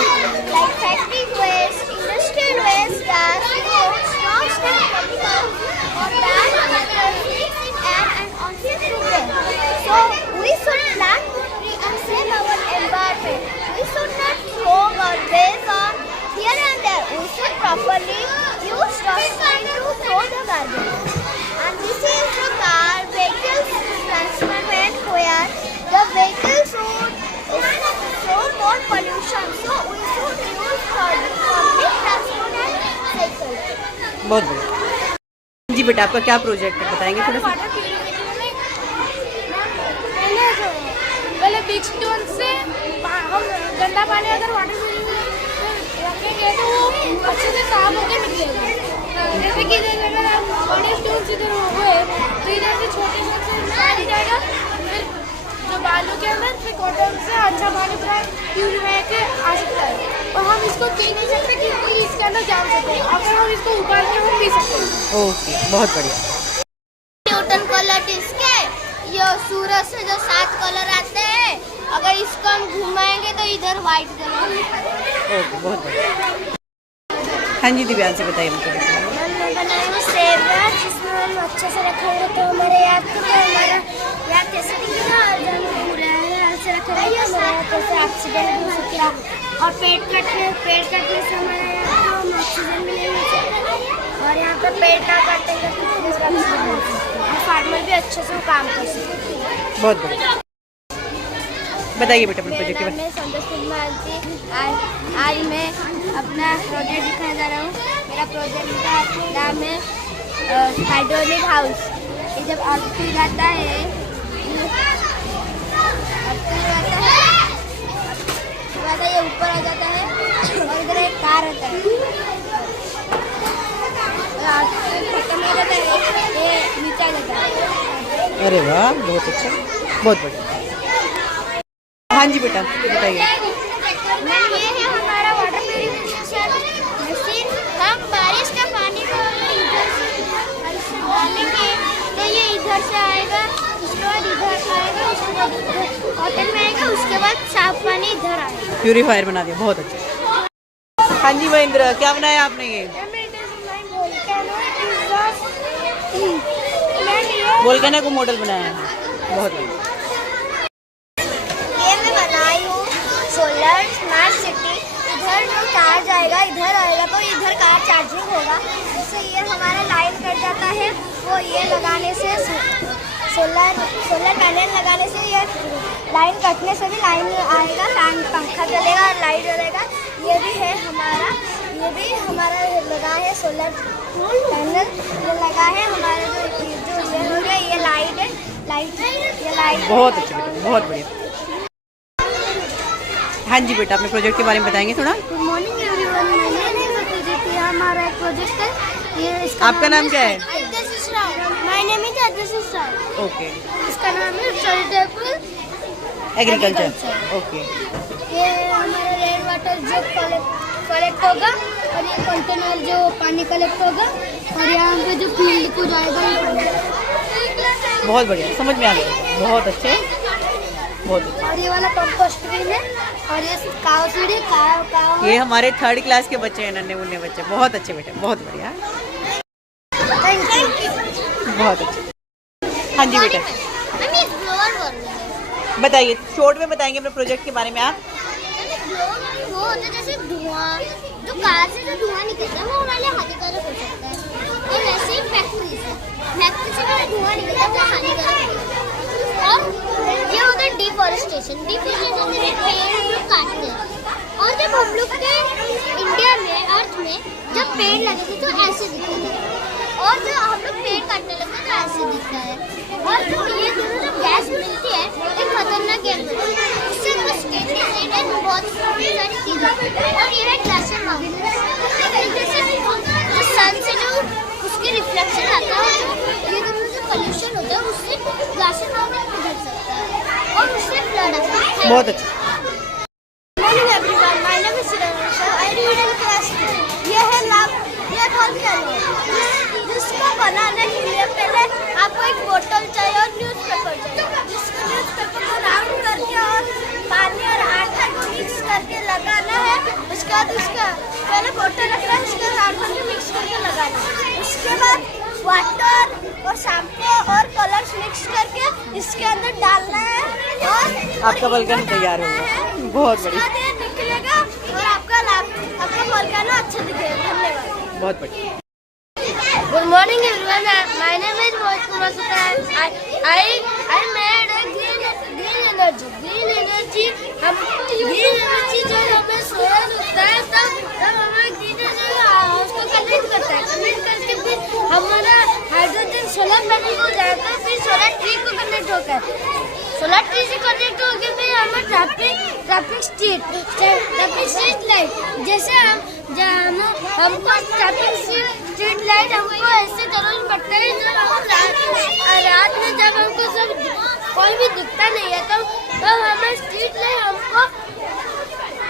like factory waste, industrial waste, gas, exhaust and chemicals or bad chemicals in air and also through air. So we should plant more trees and save our environment. We should not throw garbage on here and there. We should properly use dustbin to throw the garbage. And this is the car vehicles बहुत बढ़िया। जी बेटा, आपका क्या project है, बताएंगे थोड़ा सा? Water purification में पहले बिग स्टोन से हम गंदा पानी अगर वाटर प्यूरिफिकेशन रखेंगे तो वो अच्छे से साफ होकर निकलेगा। जैसे कि अगर बड़े स्टोन इधर हुए तो इधर से छोटे से पानी जाएगा, फिर जो बालू के अंदर फिर कॉटन से अच्छा पानी पूरा प्यूरिफाई के आ सकता है। और हम इसको पी नहीं सकते क्योंकि इसके अंदर जा सकते हैं, अगर हम इसको उबाल के हम पी सकते हैं। ओके, बहुत बढ़िया। न्यूटन कलर इसके ये सूरज से जो 7 कलर आते हैं, अगर इसको हम घुमाएंगे तो इधर व्हाइट कलर। ओके, बहुत बढ़िया। हाँ जी दिव्यांश से बताइए मुझे। मैं बनाई हूँ सेब, जिसमें हम अच्छे से रखेंगे तो हमारे याद को हमारा याद कैसे दिखेगा, और जब हम पूरा ऐसे रखेंगे तो हमारा कैसे ऑक्सीजन हो सकेगा। और पेड़ कटने से हमारे याद को हम ऑक्सीजन भी नहीं मिल सकता। और यहाँ पे पेड़ ना काटेंगे तो फिर इसका ऑक्सीजन मिल सकता है और फार्मर भी अच्छे से काम कर सकते हैं। बहुत बढ़िया। बताइए बेटा अपने प्रोजेक्ट के बारे में। मैं संतोष कुमार, आज मैं अपना प्रोजेक्ट दिखाने जा रहा हूँ। मेरा प्रोजेक्ट का नाम है हाइड्रोलिक हाउस। ये जब अर्थ जाता है ये ऊपर आ जाता है और इधर एक कार रहता है, खत्म हो जाता है, ये नीचे आ जाता है। अरे वाह, बहुत अच्छा, बहुत बढ़िया। हाँ जी बेटा बताइए। ये है हमारा वाटर प्यूरिफिकेशन मशीन। हम बारिश का पानी को इधर से डालेंगे तो ये इधर से आएगा, उसके बाद इधर आएगा, उसके बाद कॉटन में आएगा, उसके बाद साफ पानी इधर आएगा। प्यूरीफायर बना दिया, बहुत अच्छा। हाँ जी महेंद्र, क्या बनाया आपने ये? वोल्केनो को मॉडल बनाया है, बहुत अच्छा। ये मैं बनाई हूँ सोलर स्मार्ट सिटी। इधर जो कार जाएगा इधर आएगा तो इधर कार चार्जिंग होगा, जिससे ये हमारा लाइन कट जाता है। वो ये लगाने से सोलर पैनल लगाने से ये लाइन कटने से भी लाइन आएगा, फैन पंखा चलेगा और लाइट जलेगा। ये भी हमारा लगा है सोलर पैनल, ये लगा है हमारा जो ये हो गया, ये लाइट है, ये लाइट बहुत अच्छा बेटा, बहुत बढ़िया। हाँ जी बेटा अपने प्रोजेक्ट के बारे में बताएंगे थोड़ा? गुड मॉर्निंग एवरीवन, हमारा एक प्रोजेक्ट है। ये इसका आपका नाम क्या है? My name is Aditya Rao. Okay, इसका नाम है सस्टेनेबल एग्रीकल्चर। ओके, ये हमारा रेन वाटर जो कलेक्ट होगा और ये कंटेनर जो पानी कलेक्ट होगा और यहाँ पे जो फील्ड को जाएगा ये पानी। बहुत बढ़िया, समझ में आ गया, बहुत अच्छे, बहुत अच्छे। और ये वाला कंपोस्ट बिन है और ये काव सीढ़ी काव ये हमारे 3rd क्लास के बच्चे हैं, नन्हे मुन्ने बच्चे, बहुत अच्छे बेटे, बहुत बढ़िया, थैंक यू। बहुत अच्छे। हाँ जी बेटा मैम ये ब्लोअर बोल रही है। बताइए, शॉर्ट में बताएंगे अपने प्रोजेक्ट के बारे में आप? वो होता है जैसे धुआं, जो कार से जो धुआं निकलता है वो हमारे लिए हानिकारक हो सकता है। तो वैसे ही फैक्ट्री से जो धुआं निकलता है वो हानिकारक है। और ये होता है डिफॉरेस्टेशन। डिफॉरेस्टेशन जैसे पेड़ हम लोग काटते हैं, और जब हम लोग के इंडिया में अर्थ में जब पेड़ लगे थे तो ऐसे दिखते थे, और जो हम लोग पेड़ काटने लगते तो ऐसे दिखता है। और जो ये दोनों जो गैस मिलती है ये खतरनाक गैस है, उससे कुछ इंडिकेट है बहुत सारी चीज़ें। और ये है ग्लासियर माउंटेन, जैसे जो सन से जो उसके रिफ्लेक्शन आता है, ये दोनों जो पोल्यूशन होता है उससे ग्लासियर माउंटेन पिघल सकता है और उससे फ्लड आ सकता है। बहुत अच्छा। Morning everyone, my name is Siddharth, I read in class 2। ये है ये जिसको बनाने के लिए पहले आपको एक बोतल चाहिए और न्यूज़पेपर चाहिए, जिसको न्यूज़पेपर को राउंड करके और पानी और आटा को मिक्स करके लगाना है। उसके बाद उसका पहले बोतल रखना है, उसके बाद आटा को मिक्स करके लगाना है। उसके बाद वाटर और शैम्पू और कलर्स मिक्स करके इसके अंदर डालना है और आपका वोल्केनो तैयार होगा, बहुत बढ़िया, निकलेगा और आपका वोल्केनो अच्छा दिखेगा। धन्यवाद। बहुत बढ़िया। Good morning everyone. My name is Mohit Kumar Sukha. I made a green energy. Green energy जो हमें सोलर होता है तब हमें ग्रीन एनर्जी को कनेक्ट करता है, कनेक्ट करके फिर हमारा हाइड्रोजन सोलर पैनल को जाकर फिर सोलर ट्री को कनेक्ट होकर सोलर ट्री से कनेक्ट होकर फिर हमें ट्रैफिक स्ट्रीट लाइट, जैसे हमको ट्रैफिक स्ट्रीट लाइट हमको ऐसे जरूरत पड़ता है जब रात में जब हमको सब कोई भी दिखता नहीं है तो हमें स्ट्रीट लाइट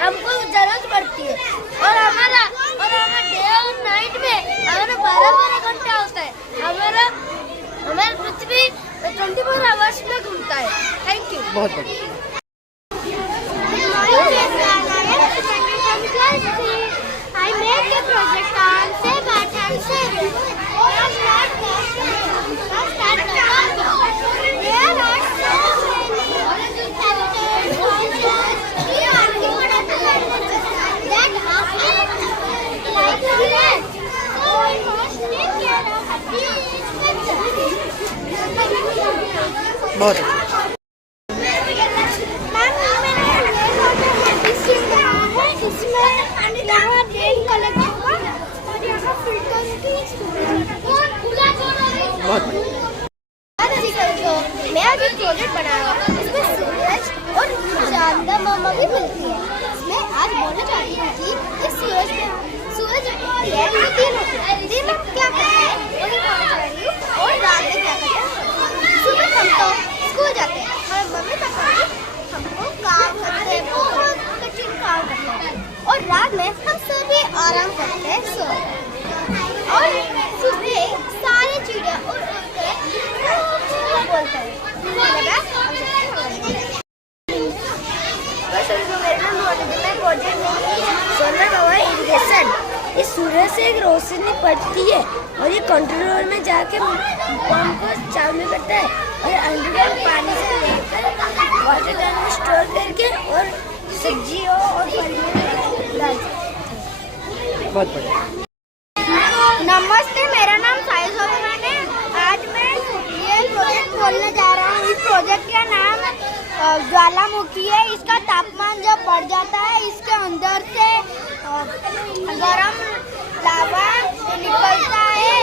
हमको जरूरत पड़ती है। और हमारा डे और नाइट में हमारा 12 घंटा होता है। हमारा पृथ्वी 24 आवर्स में घूमता है। Thank you. बहुत बढ़िया। I made the project on Save Art and Save It. Let's start the project. There are so many factors, functions, that are like that. So we must take care of these factors. बहुत अच्छा। यहाँ rain colour होगा और यहाँ filter की बहुत मैं आज एक प्रोजेक्ट बनाया इसमें सूरज और चांद मामा भी मिलती है। मैं आज बोलना चाहती हूँ कि इस सूरज ये दिन होते हैं। दिन में क्या करते हैं वो भी बोलना चाह रही हूँ। और रात में क्या करते हैं, सुबह हम तो स्कूल जाते हैं, हमारे मम्मी पापा हमको काम करते हैं, बहुत कठिन काम करते हैं। और रात में हम सभी आराम करते हैं, सोते हैं। और सुबह सारे चिड़िया उड़ कर बोलते हैं। सोलर पावर इरिगेशन, इस सूरज से एक रोशनी पड़ती है और ये कंट्रोलर में जाके पंप को चालू करता है और अंडरग्राउंड पानी से लेकर वाटर टैंक में स्टोर करके और सब्जियों और फलों में डालते हैं। बहुत बढ़िया। नमस्ते, मेरा नाम साइज है। आज मैं ये प्रोजेक्ट बोलने जा रहा हूँ। इस प्रोजेक्ट का नाम ज्वालामुखी है। इसका तापमान जब बढ़ जाता है इसके अंदर से गरम लावा निकलता है।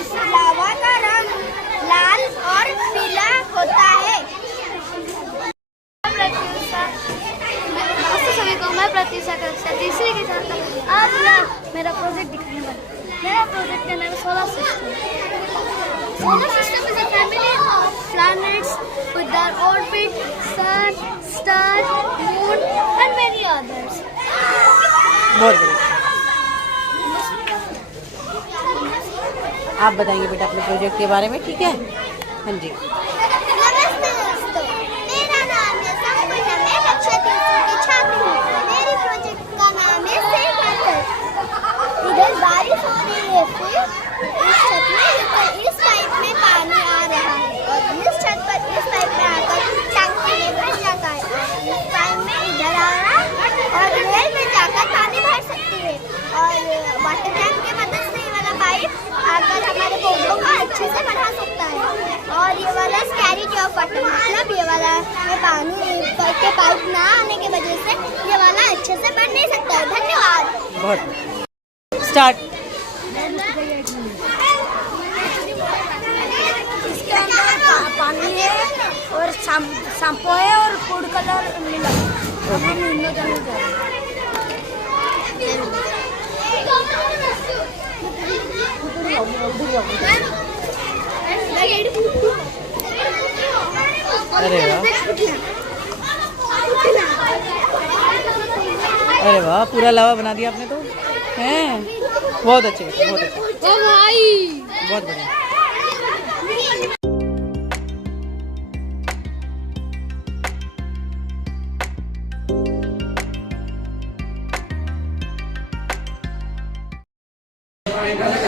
इस लावा का रंग लाल और पीला होता है। सभी को मैं प्रत्युषा कक्षा तीसरी के साथ आज मेरा प्रोजेक्ट दिखाने वाला। मेरा प्रोजेक्ट का नाम solar system. Solar system is a family of planets with their orbit, sun, star, moon and many others. बहुत बढ़िया। आप बताएंगे बेटा अपने प्रोजेक्ट के बारे में, ठीक है? हाँ जी। नमस्ते दोस्तों, मेरा नाम है संपन्ना, मैं कक्षा तीसरी की छात्र हूँ। मेरे प्रोजेक्ट का नाम है सेव वाटर। इधर बारिश हो रही है, फिर इस छत में इस पाइप में पानी आ रहा है और इस छत पर इस पाइप में आकर टंकी में भर जाता है। इस पाइप में इधर आ रहा और रेल में जाकर पानी भर सकती है और वाटर टैंक की मदद से ये वाला पाइप आकर हमारे पौधों को अच्छे से बढ़ा सकता है। और ये वाला स्कैरेज ऑफ वाटर, मतलब ये वाला में पानी के पाइप ना आने की वजह से ये वाला अच्छे से बढ़ नहीं सकता है। धन्यवाद। बहुत स्टार्ट। इसके अंदर पानी है और शैम्पू है और फूड कलर मिला। अरे वाह, अरे वाह, पूरा लावा बना दिया आपने तो। हैं, बहुत अच्छे, बहुत अच्छे, बहुत बढ़िया।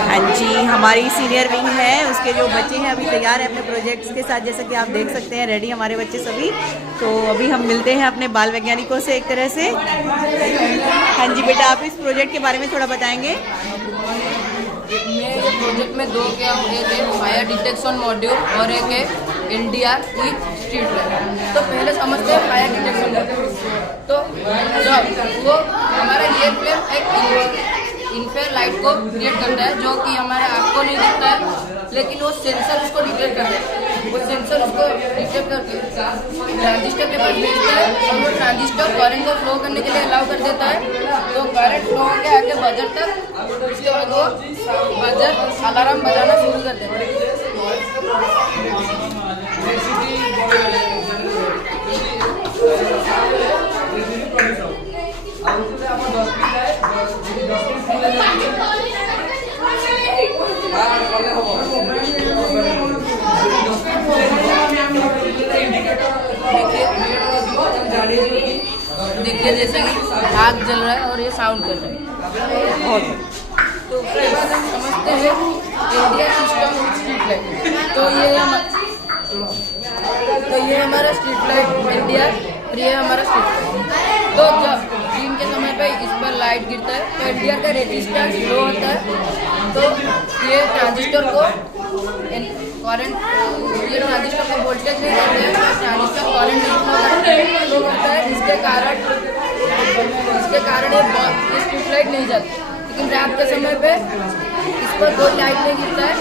हाँ जी, हमारी सीनियर विंग है, उसके जो बच्चे हैं अभी तैयार हैं अपने प्रोजेक्ट्स के साथ। जैसा कि आप देख सकते हैं रेडी हमारे बच्चे सभी। तो अभी हम मिलते हैं अपने बाल वैज्ञानिकों से एक तरह से। हाँ जी बेटा, आप इस प्रोजेक्ट के बारे में थोड़ा बताएंगे। मैं ये प्रोजेक्ट में दो किया हूँ, एक है फायर डिटेक्शन मॉड्यूल और एक है LDR विद स्ट्रीट लाइट। तो पहले समझते हैं फायर डिटेक्शन मॉड्यूल। तो जब वो हमारा ये फ्लेम एक इनफेयर लाइट को क्रिएट करता है, जो कि हमारे आँख को नहीं दिखता है, लेकिन वो सेंसर उसको डिटेक्ट करता है। वो सेंसर उसको डिटेक्ट करके ट्रांजिस्टर के पास भेजता है और वो ट्रांजिस्टर करंट को फ्लो करने के लिए अलाउ कर देता है। तो करंट फ्लो होकर आगे बजर तक, उसके बाद वो बजर अलार्म बजाना शुरू कर देता है। देखिए जैसे कि आग जल रहा है और ये साउंड कर रहा है। तो उसके बाद हम समझते हैं इंडिया सिस्टम स्ट्रीट लाइट। तो ये हमारा स्ट्रीट लाइट इंडिया, ये हमारा स्ट्रीट लाइट। तो जब दिन के समय पे इस पर लाइट गिरता है तो इंडिया का रेजिस्टेंस लो होता है। तो ये ट्रांजिस्टर को करंट, ये ट्रांजिस्टर को वोल्टेज नहीं देते हैं, ट्रांजिस्टर करंट फ्लो करता है, जिसके कारण ये स्ट्रीट लाइट नहीं जाती। लेकिन रात के समय पे इस पर कोई लाइट नहीं गिरता है,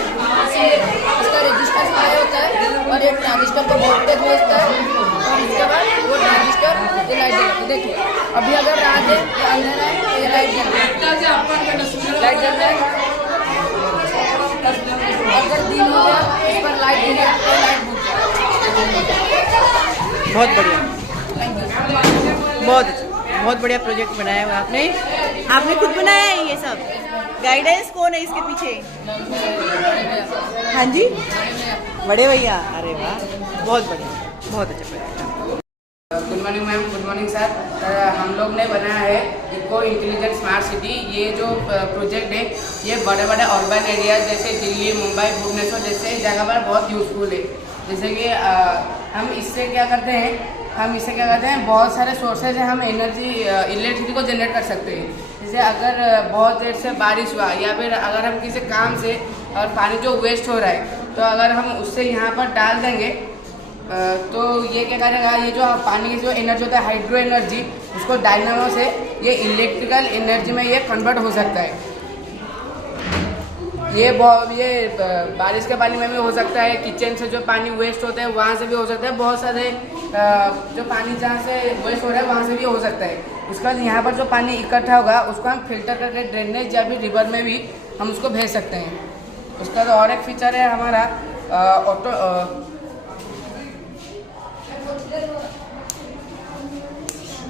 इसलिए इसका रेजिस्टेंस हाई होता है और ये ट्रांजिस्टर को वोल्टेज भेजता है और इसके बाद वो ट्रांजिस्टर ये लाइट जलती है। देखिए अभी अगर रात है या अंधेरा है तो ये लाइट जल रहा है। अगर दिन हो गया इस पर लाइट गिर गया तो लाइट बुझ जाए। बहुत बढ़िया, थैंक यू। बहुत अच्छा, बहुत बढ़िया प्रोजेक्ट बनाया हुआ आपने। आपने खुद बनाया है ये सब? गाइडेंस कौन है इसके पीछे? हाँ जी, बड़े भैया। अरे वाह, बहुत बढ़िया, बहुत अच्छा project. Good morning ma'am, good morning sir. हम लोग ने बनाया है इको इंटेलिजेंट स्मार्ट सिटी। ये जो प्रोजेक्ट है ये बड़े बड़े अर्बन एरिया जैसे दिल्ली, मुंबई, भुवनेश्वर जैसे जगह पर बहुत यूज़फुल है। जैसे कि हम इससे क्या करते हैं, बहुत सारे सोर्सेज हैं, हम एनर्जी इलेक्ट्रिसिटी को जनरेट कर सकते हैं। जैसे अगर बहुत देर से बारिश हुआ या फिर अगर हम किसी काम से और पानी जो वेस्ट हो रहा है तो अगर हम उससे यहाँ पर डाल देंगे तो ये क्या करेगा, ये जो पानी की जो एनर्जी होता है हाइड्रो एनर्जी, उसको डायनामो से ये इलेक्ट्रिकल एनर्जी में ये कन्वर्ट हो सकता है। ये बारिश के पानी में भी हो सकता है, किचन से जो पानी वेस्ट होता है वहाँ से भी हो सकता है, बहुत सारे जो पानी जहाँ से वेस्ट हो रहा है वहाँ से भी हो सकता है। उसके बाद यहाँ पर जो पानी इकट्ठा होगा उसको हम फिल्टर करके ड्रेनेज या फिर रिवर में भी हम उसको भेज सकते हैं। उसका तो और एक फीचर है हमारा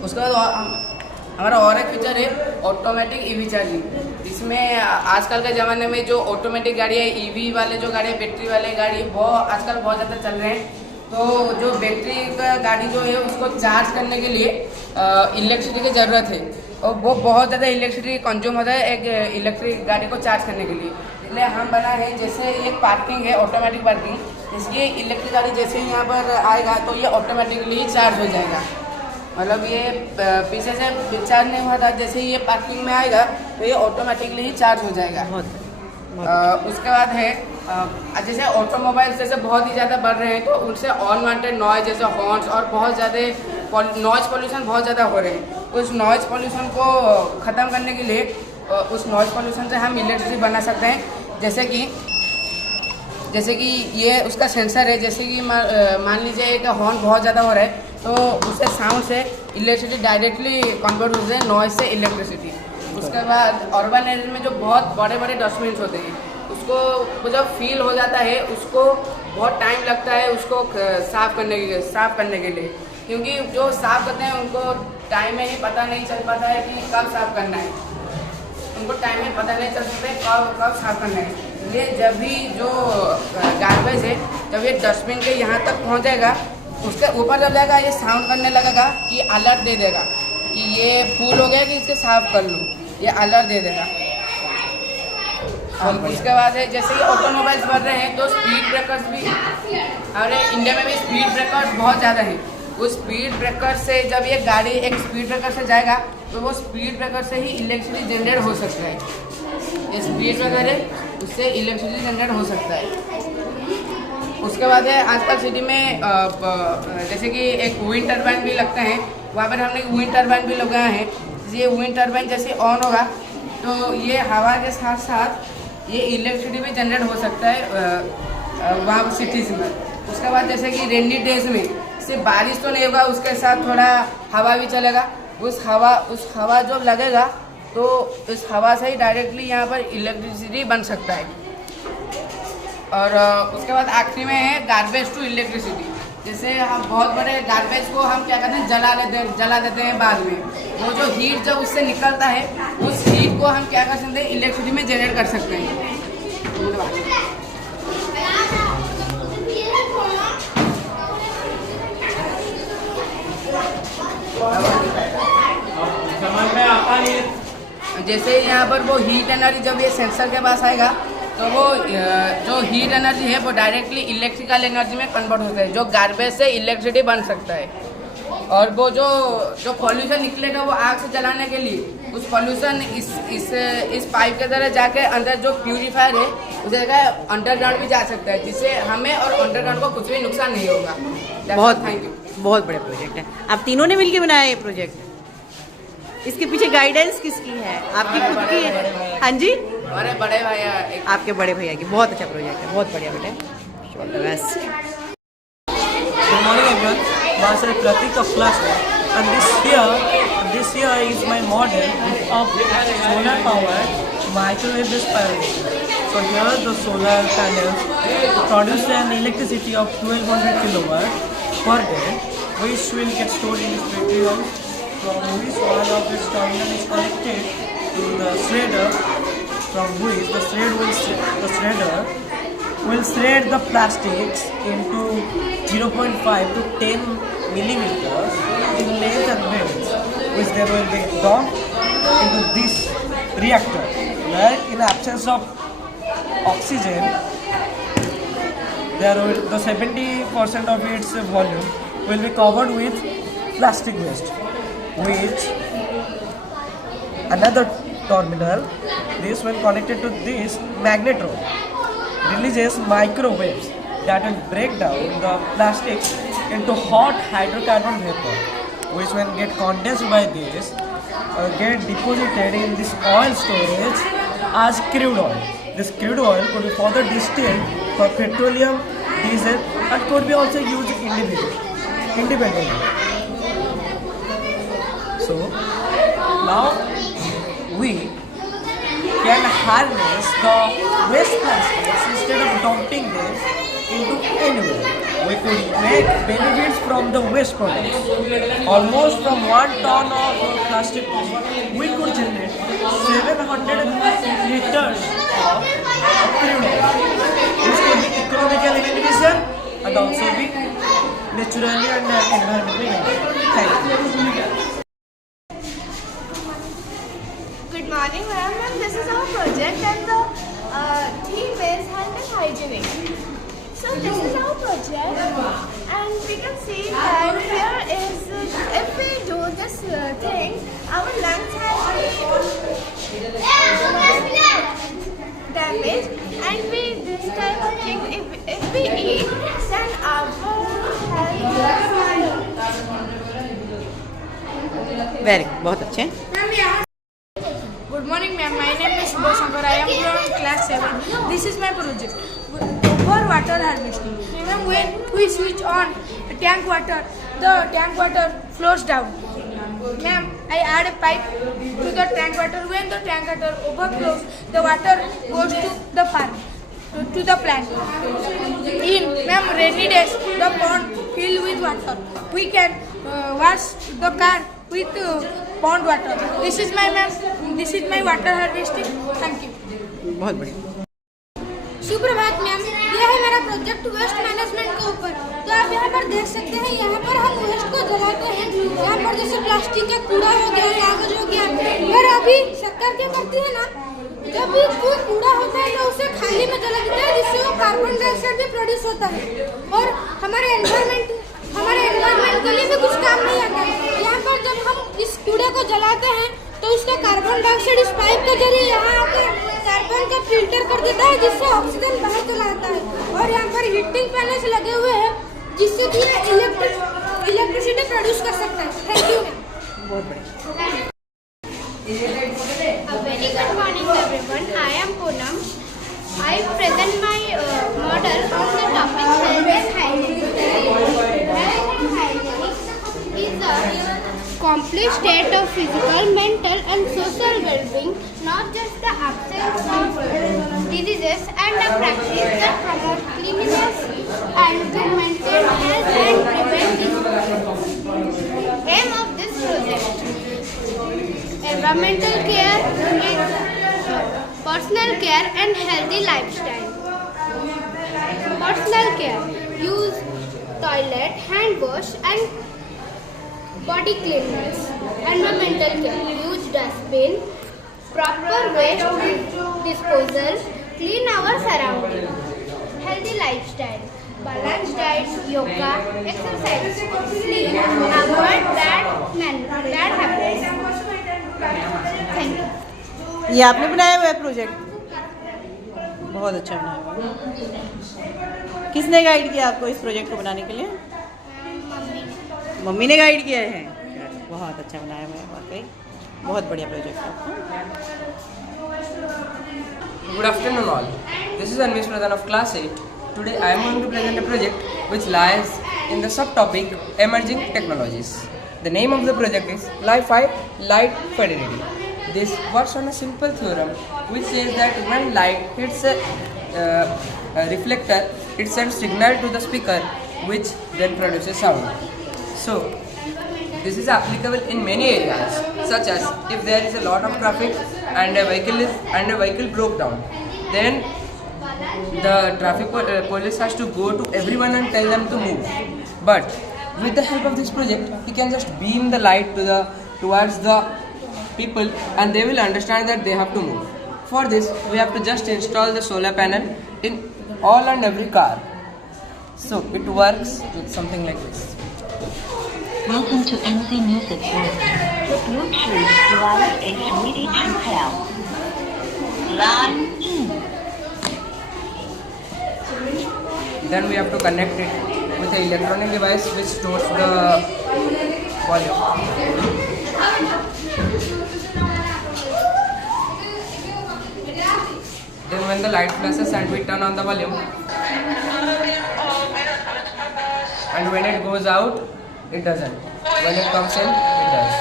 उसके बाद हमारा और एक फीचर है ऑटोमेटिक ईवी चार्जिंग। इसमें आजकल के ज़माने में जो ऑटोमेटिक गाड़ी है, ईवी वाले जो गाड़ी है, बैटरी वाले गाड़ी वो आजकल बहुत ज़्यादा चल रहे हैं। तो जो बैटरी का गाड़ी जो है उसको चार्ज करने के लिए इलेक्ट्रिसिटी की ज़रूरत है और वो बहुत ज़्यादा इलेक्ट्रिसिटी कंज्यूम होता है एक इलेक्ट्रिक गाड़ी को चार्ज करने के लिए। इसलिए हम बना है जैसे एक पार्किंग है, ऑटोमेटिक पार्किंग, इसलिए इलेक्ट्रिक गाड़ी जैसे ही यहाँ पर आएगा तो ये ऑटोमेटिकली चार्ज हो जाएगा। मतलब ये पीछे से चार्ज नहीं हुआ था, जैसे ही ये पार्किंग में आएगा तो ये ऑटोमेटिकली ही चार्ज हो जाएगा। उसके बाद है जैसे ऑटोमोबाइल्स जैसे बहुत ही ज़्यादा बढ़ रहे हैं तो उनसे अनवांटेड नॉइज जैसे हॉर्न्स और बहुत ज़्यादा नॉइज़ पोल्यूशन बहुत ज़्यादा हो रहे हैं। उस नॉइज़ पोल्यूशन को ख़त्म करने के लिए उस नॉइज़ पोल्यूशन से हम इलेक्ट्रिसिटी बना सकते हैं। जैसे कि ये उसका सेंसर है, जैसे कि मान लीजिए कि हॉर्न बहुत ज़्यादा हो रहा है तो उससे साउंड से इलेक्ट्रिसिटी डायरेक्टली कन्वर्ट होते हैं नॉइज़ से इलेक्ट्रिसिटी। उसके बाद अर्बन एरिया में जो बहुत बड़े बड़े डस्टबिन होते हैं उसको जब फील हो जाता है उसको बहुत टाइम लगता है उसको साफ़ करने के लिए, क्योंकि जो साफ़ करते हैं उनको टाइम में ही पता नहीं चल पाता है कि कब साफ़ करना है, उनको टाइम में पता नहीं चल सकता कब साफ़ करना है। इसलिए जब भी जो गार्बेज है जब ये डस्टबिन के यहाँ तक पहुँचेगा उसके ऊपर जब जाएगा ये साउंड करने लगेगा कि अलर्ट दे देगा कि ये फूल हो गया कि इसके साफ़ कर लूँ, ये अलर्ट दे देगा। और उसके बाद है जैसे ही ऑटोमोबाइल्स बढ़ रहे हैं तो स्पीड ब्रेकर्स भी हमारे इंडिया में भी स्पीड ब्रेकर्स बहुत ज़्यादा हैं। उस स्पीड ब्रेकर से जब ये गाड़ी एक स्पीड ब्रेकर से जाएगा तो वो स्पीड ब्रेकर से ही इलेक्ट्रिसिटी जनरेट हो सकता है। ये स्पीड ब्रेकर है उससे इलेक्ट्रिसिटी जनरेट हो सकता है। उसके बाद है आजकल सिटी में जैसे कि एक विंड टर्बाइन भी लगते हैं, वहाँ पर हमने विंड टर्बाइन भी लगाया है। ये विंड टर्बाइन जैसे ऑन होगा तो ये हवा के साथ साथ ये इलेक्ट्रिसिटी भी जनरेट हो सकता है वहाँ सिटीज़ में। उसके बाद जैसे कि रेनी डेज में सिर्फ बारिश तो नहीं होगा, उसके साथ थोड़ा हवा भी चलेगा। उस हवा जो लगेगा तो इस हवा से ही डायरेक्टली यहाँ पर इलेक्ट्रिसिटी बन सकता है। और उसके बाद आखिरी में है गार्बेज टू इलेक्ट्रिसिटी। जैसे हम बहुत बड़े गार्बेज को हम क्या करते हैं, जला देते हैं बाद में। वो जो हीट जब उससे निकलता है, उस हीट को हम क्या कर सकते हैं, इलेक्ट्रिसिटी में जनरेट कर सकते हैं। समझ में आता नहीं। जैसे यहाँ पर वो हीट एनर्जी जब ये सेंसर के पास आएगा तो वो जो हीट एनर्जी है वो डायरेक्टली इलेक्ट्रिकल एनर्जी में कन्वर्ट होता है, जो गार्बेज से इलेक्ट्रिसिटी बन सकता है। और वो जो पॉल्यूशन निकलेगा वो आग से जलाने के लिए, उस पॉल्यूशन इस पाइप के तरह जाके अंदर जो प्यूरीफायर है उस जगह अंडरग्राउंड भी जा सकता है, जिससे हमें और अंडरग्राउंड को कुछ भी नुकसान नहीं होगा। बहुत थैंक यू। बहुत बड़ा प्रोजेक्ट है। आप तीनों ने मिलकर बनाया ये प्रोजेक्ट? इसके पीछे गाइडेंस किसकी है? आपकी खुद की है? हाँ जी, हमारे बड़े भैया आपके बड़े भैया की। बहुत अच्छा प्रोजेक्ट है, बहुत बढ़िया बेटे, all the best. Good morning everyone. Myself Pratik of class 1, and this here is my model of solar powered microwave pyrometer. So here the solar panels produce an electricity of 1200 kilowatt per day, which will get stored in this battery house, from which one of its terminal is connected to the shredder, from which the shredder will shred the plastics into 0.5 to 10 millimeters in length and width, which they will be dumped into this reactor, where in absence of oxygen, the 70% of its volume will be covered with plastic waste, which another terminal, this when connected to this magnetron, releases microwaves that will break down the plastics into hot hydrocarbon vapor, which when get condensed by this get deposited in this oil storage as crude oil. This crude oil could be further distilled for petroleum, diesel, and could be also used independently. So now we can harness the waste plastics instead of dumping them into anywhere. We could make benefits from the waste products. Almost from 1 ton of plastic we could generate 700 liters of crude oil. This could be economically beneficial and also be naturally and environmentally beneficial. Thank you. Good morning, ma'am. This is our project, and the theme is health and hygiene. So this is our project, and we can see that here is if we do this thing, our lungs have damage, and we this type of thing if we eat, then our health. Very good, बहुत अच्छे। Good morning, ma'am. My name is Shubha Shankar. I am from class 7. This is my project for water harvesting. Ma'am, when we switch on tank water, the tank water flows down. Ma'am, I add a pipe to the tank water. When the tank water overflows, the water goes to the farm, to the plant. In rainy days, the pond filled with water. We can wash the car with pond water. This is my water harvesting. Thank you. बहुत बढ़िया। सुप्रभात ma'am, यह है मेरा project waste management के ऊपर। तो आप यहाँ पर देख सकते हैं, यहाँ पर हम वेस्ट को जलाते हैं। यहाँ पर जैसे प्लास्टिक का कूड़ा हो गया, कागज हो गया, पर अभी सरकार क्या करती है ना, जब भी कोई कूड़ा होता है तो उसे खाली में जला देता है, जिससे वो कार्बन डाइऑक्साइड भी प्रोड्यूस होता है और हमारे एनवायरनमेंट के लिए भी कुछ काम नहीं आता है। यहाँ पर जब हम इस कूड़े को जलाते हैं तो उसका कार्बन डाइऑक्साइड इस पाइप के जरिए यहाँ आकर कार्बन का फिल्टर कर देता है, जिससे ऑक्सीजन बाहर चला आता है। और यहाँ पर हीटिंग पैनल्स लगे हुए हैं, जिससे कि इलेक्ट्रिसिटी प्रोड्यूस कर सकता है। Thank you ma'am. बहुत बढ़िया। Good morning everyone. I am Poonam. I present my model on the topic health and hygiene. Health and hygiene is a complete state of physical, mental and social well-being, not just the absence of diseases, and a practice that promotes cleanliness and to maintain health and prevent disease. Aim of this project: environmental care, personal care and healthy lifestyle. Personal care: use toilet, hand wash and body cleanliness. Environmental care: use dustbin, proper waste disposal, clean our surroundings. Healthy lifestyle: balanced diet, yoga, exercise, sleep, avoid bad habits. Thank you. ये आपने बनाया हुआ है project? बहुत अच्छा बनाया हुआ है। किसने गाइड किया आपको इस प्रोजेक्ट को बनाने के लिए? मम्मी ने गाइड किया है। बहुत अच्छा बनाया हुआ है, वाकई बहुत बढ़िया प्रोजेक्ट है। Good afternoon all. This is Anvesh Pradhan of class 8. Today I am going to present a project which lies in the subtopic Emerging Technologies. The name of the project is Li-Fi Light Fidelity. This works on a simple theorem which says that when light hits a reflector, it sends signal to the speaker which then produces sound. So this is applicable in many areas, such as if there is a lot of traffic and a vehicle broke down, then the traffic police has to go to everyone and tell them to move. But with the help of this project, he can just beam the light towards the people and they will understand that they have to move. For this, we have to just install the solar panel in all and every car. So it works with something like this. Welcome to NC Music World. The Bluetooth device is ready to pair. Line in. Then we have to connect it with an electronic device which stores the volume. Then when the light flashes and we turn on the volume, and when it goes out, it doesn't. When it comes in, it does.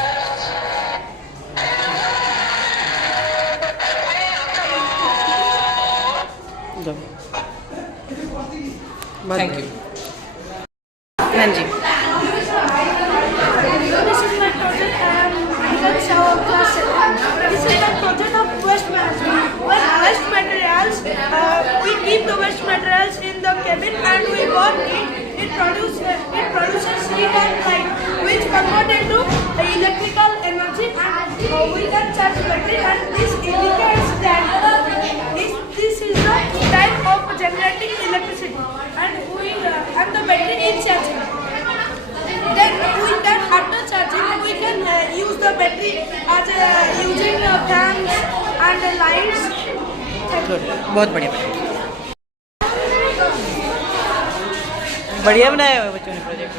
Thank you. हाँ जी। This is my project. I am Class 7. This is the project of waste management. When waste materials, we keep the waste materials in the cabin and we burn it. It produces heat and light, which convert into electrical energy, and we can charge battery. And this indicates that this is the type of generating electricity, and the battery is charging. Then we can, after charging, we can use the battery as using fans and lights. Good, बहुत बढ़िया बढ़िया बनाया हुआ है बच्चों ने project.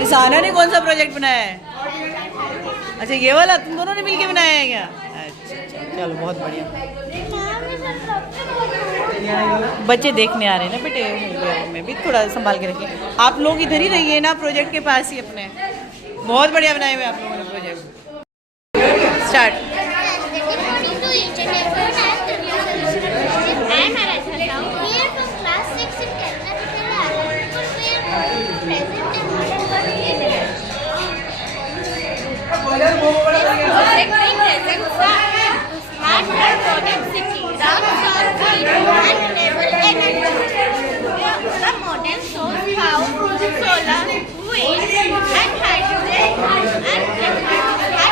इस आना ने कौन सा प्रोजेक्ट बनाया है? अच्छा ये वाला तुम दोनों ने मिलके बनाया है क्या? अच्छा चलो बहुत बढ़िया। बच्चे देखने आ रहे हैं ना बेटे, मैं भी थोड़ा संभाल के रखिए। आप लोग इधर ही रहिए ना प्रोजेक्ट के पास ही अपने। बहुत बढ़िया बनाए हुए आप लोगों ने project. Start. The model shows how solar, wind, and hydrogen and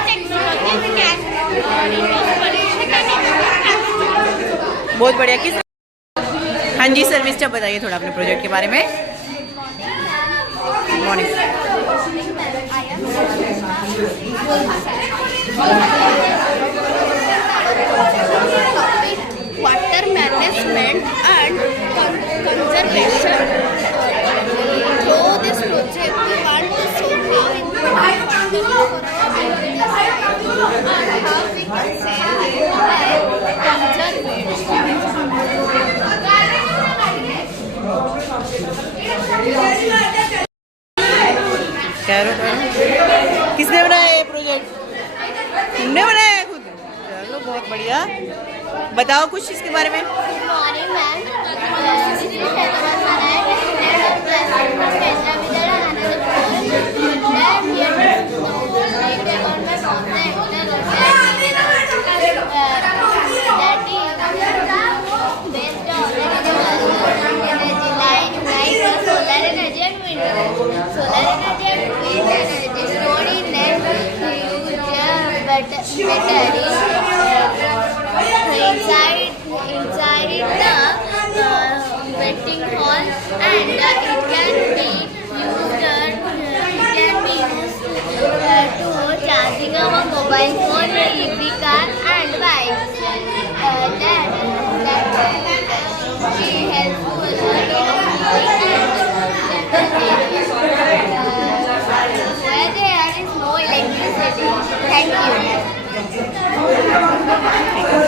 technologies can reduce pollution and improve transport. बहुत बढ़िया। किस हाँ जी सर्विस जब बताइए थोड़ा अपने प्रोजेक्ट के बारे में। Morning. water management and conservation. Through this project, we want to show how important for our business and how we can save by करो करो। किसने बनाया ये प्रोजेक्ट? तुमने बनाया है खुद? चलो बहुत बढ़िया। बताओ कुछ इसके बारे में। मॉर्निंग मैम, इसमें हैदराबाद आना है एंड केंद्रीय विद्यालय inside the waiting hall, and it can be used to charging our mobile phone, EV car and bike. That will be helpful where there is no electricity. Thank you.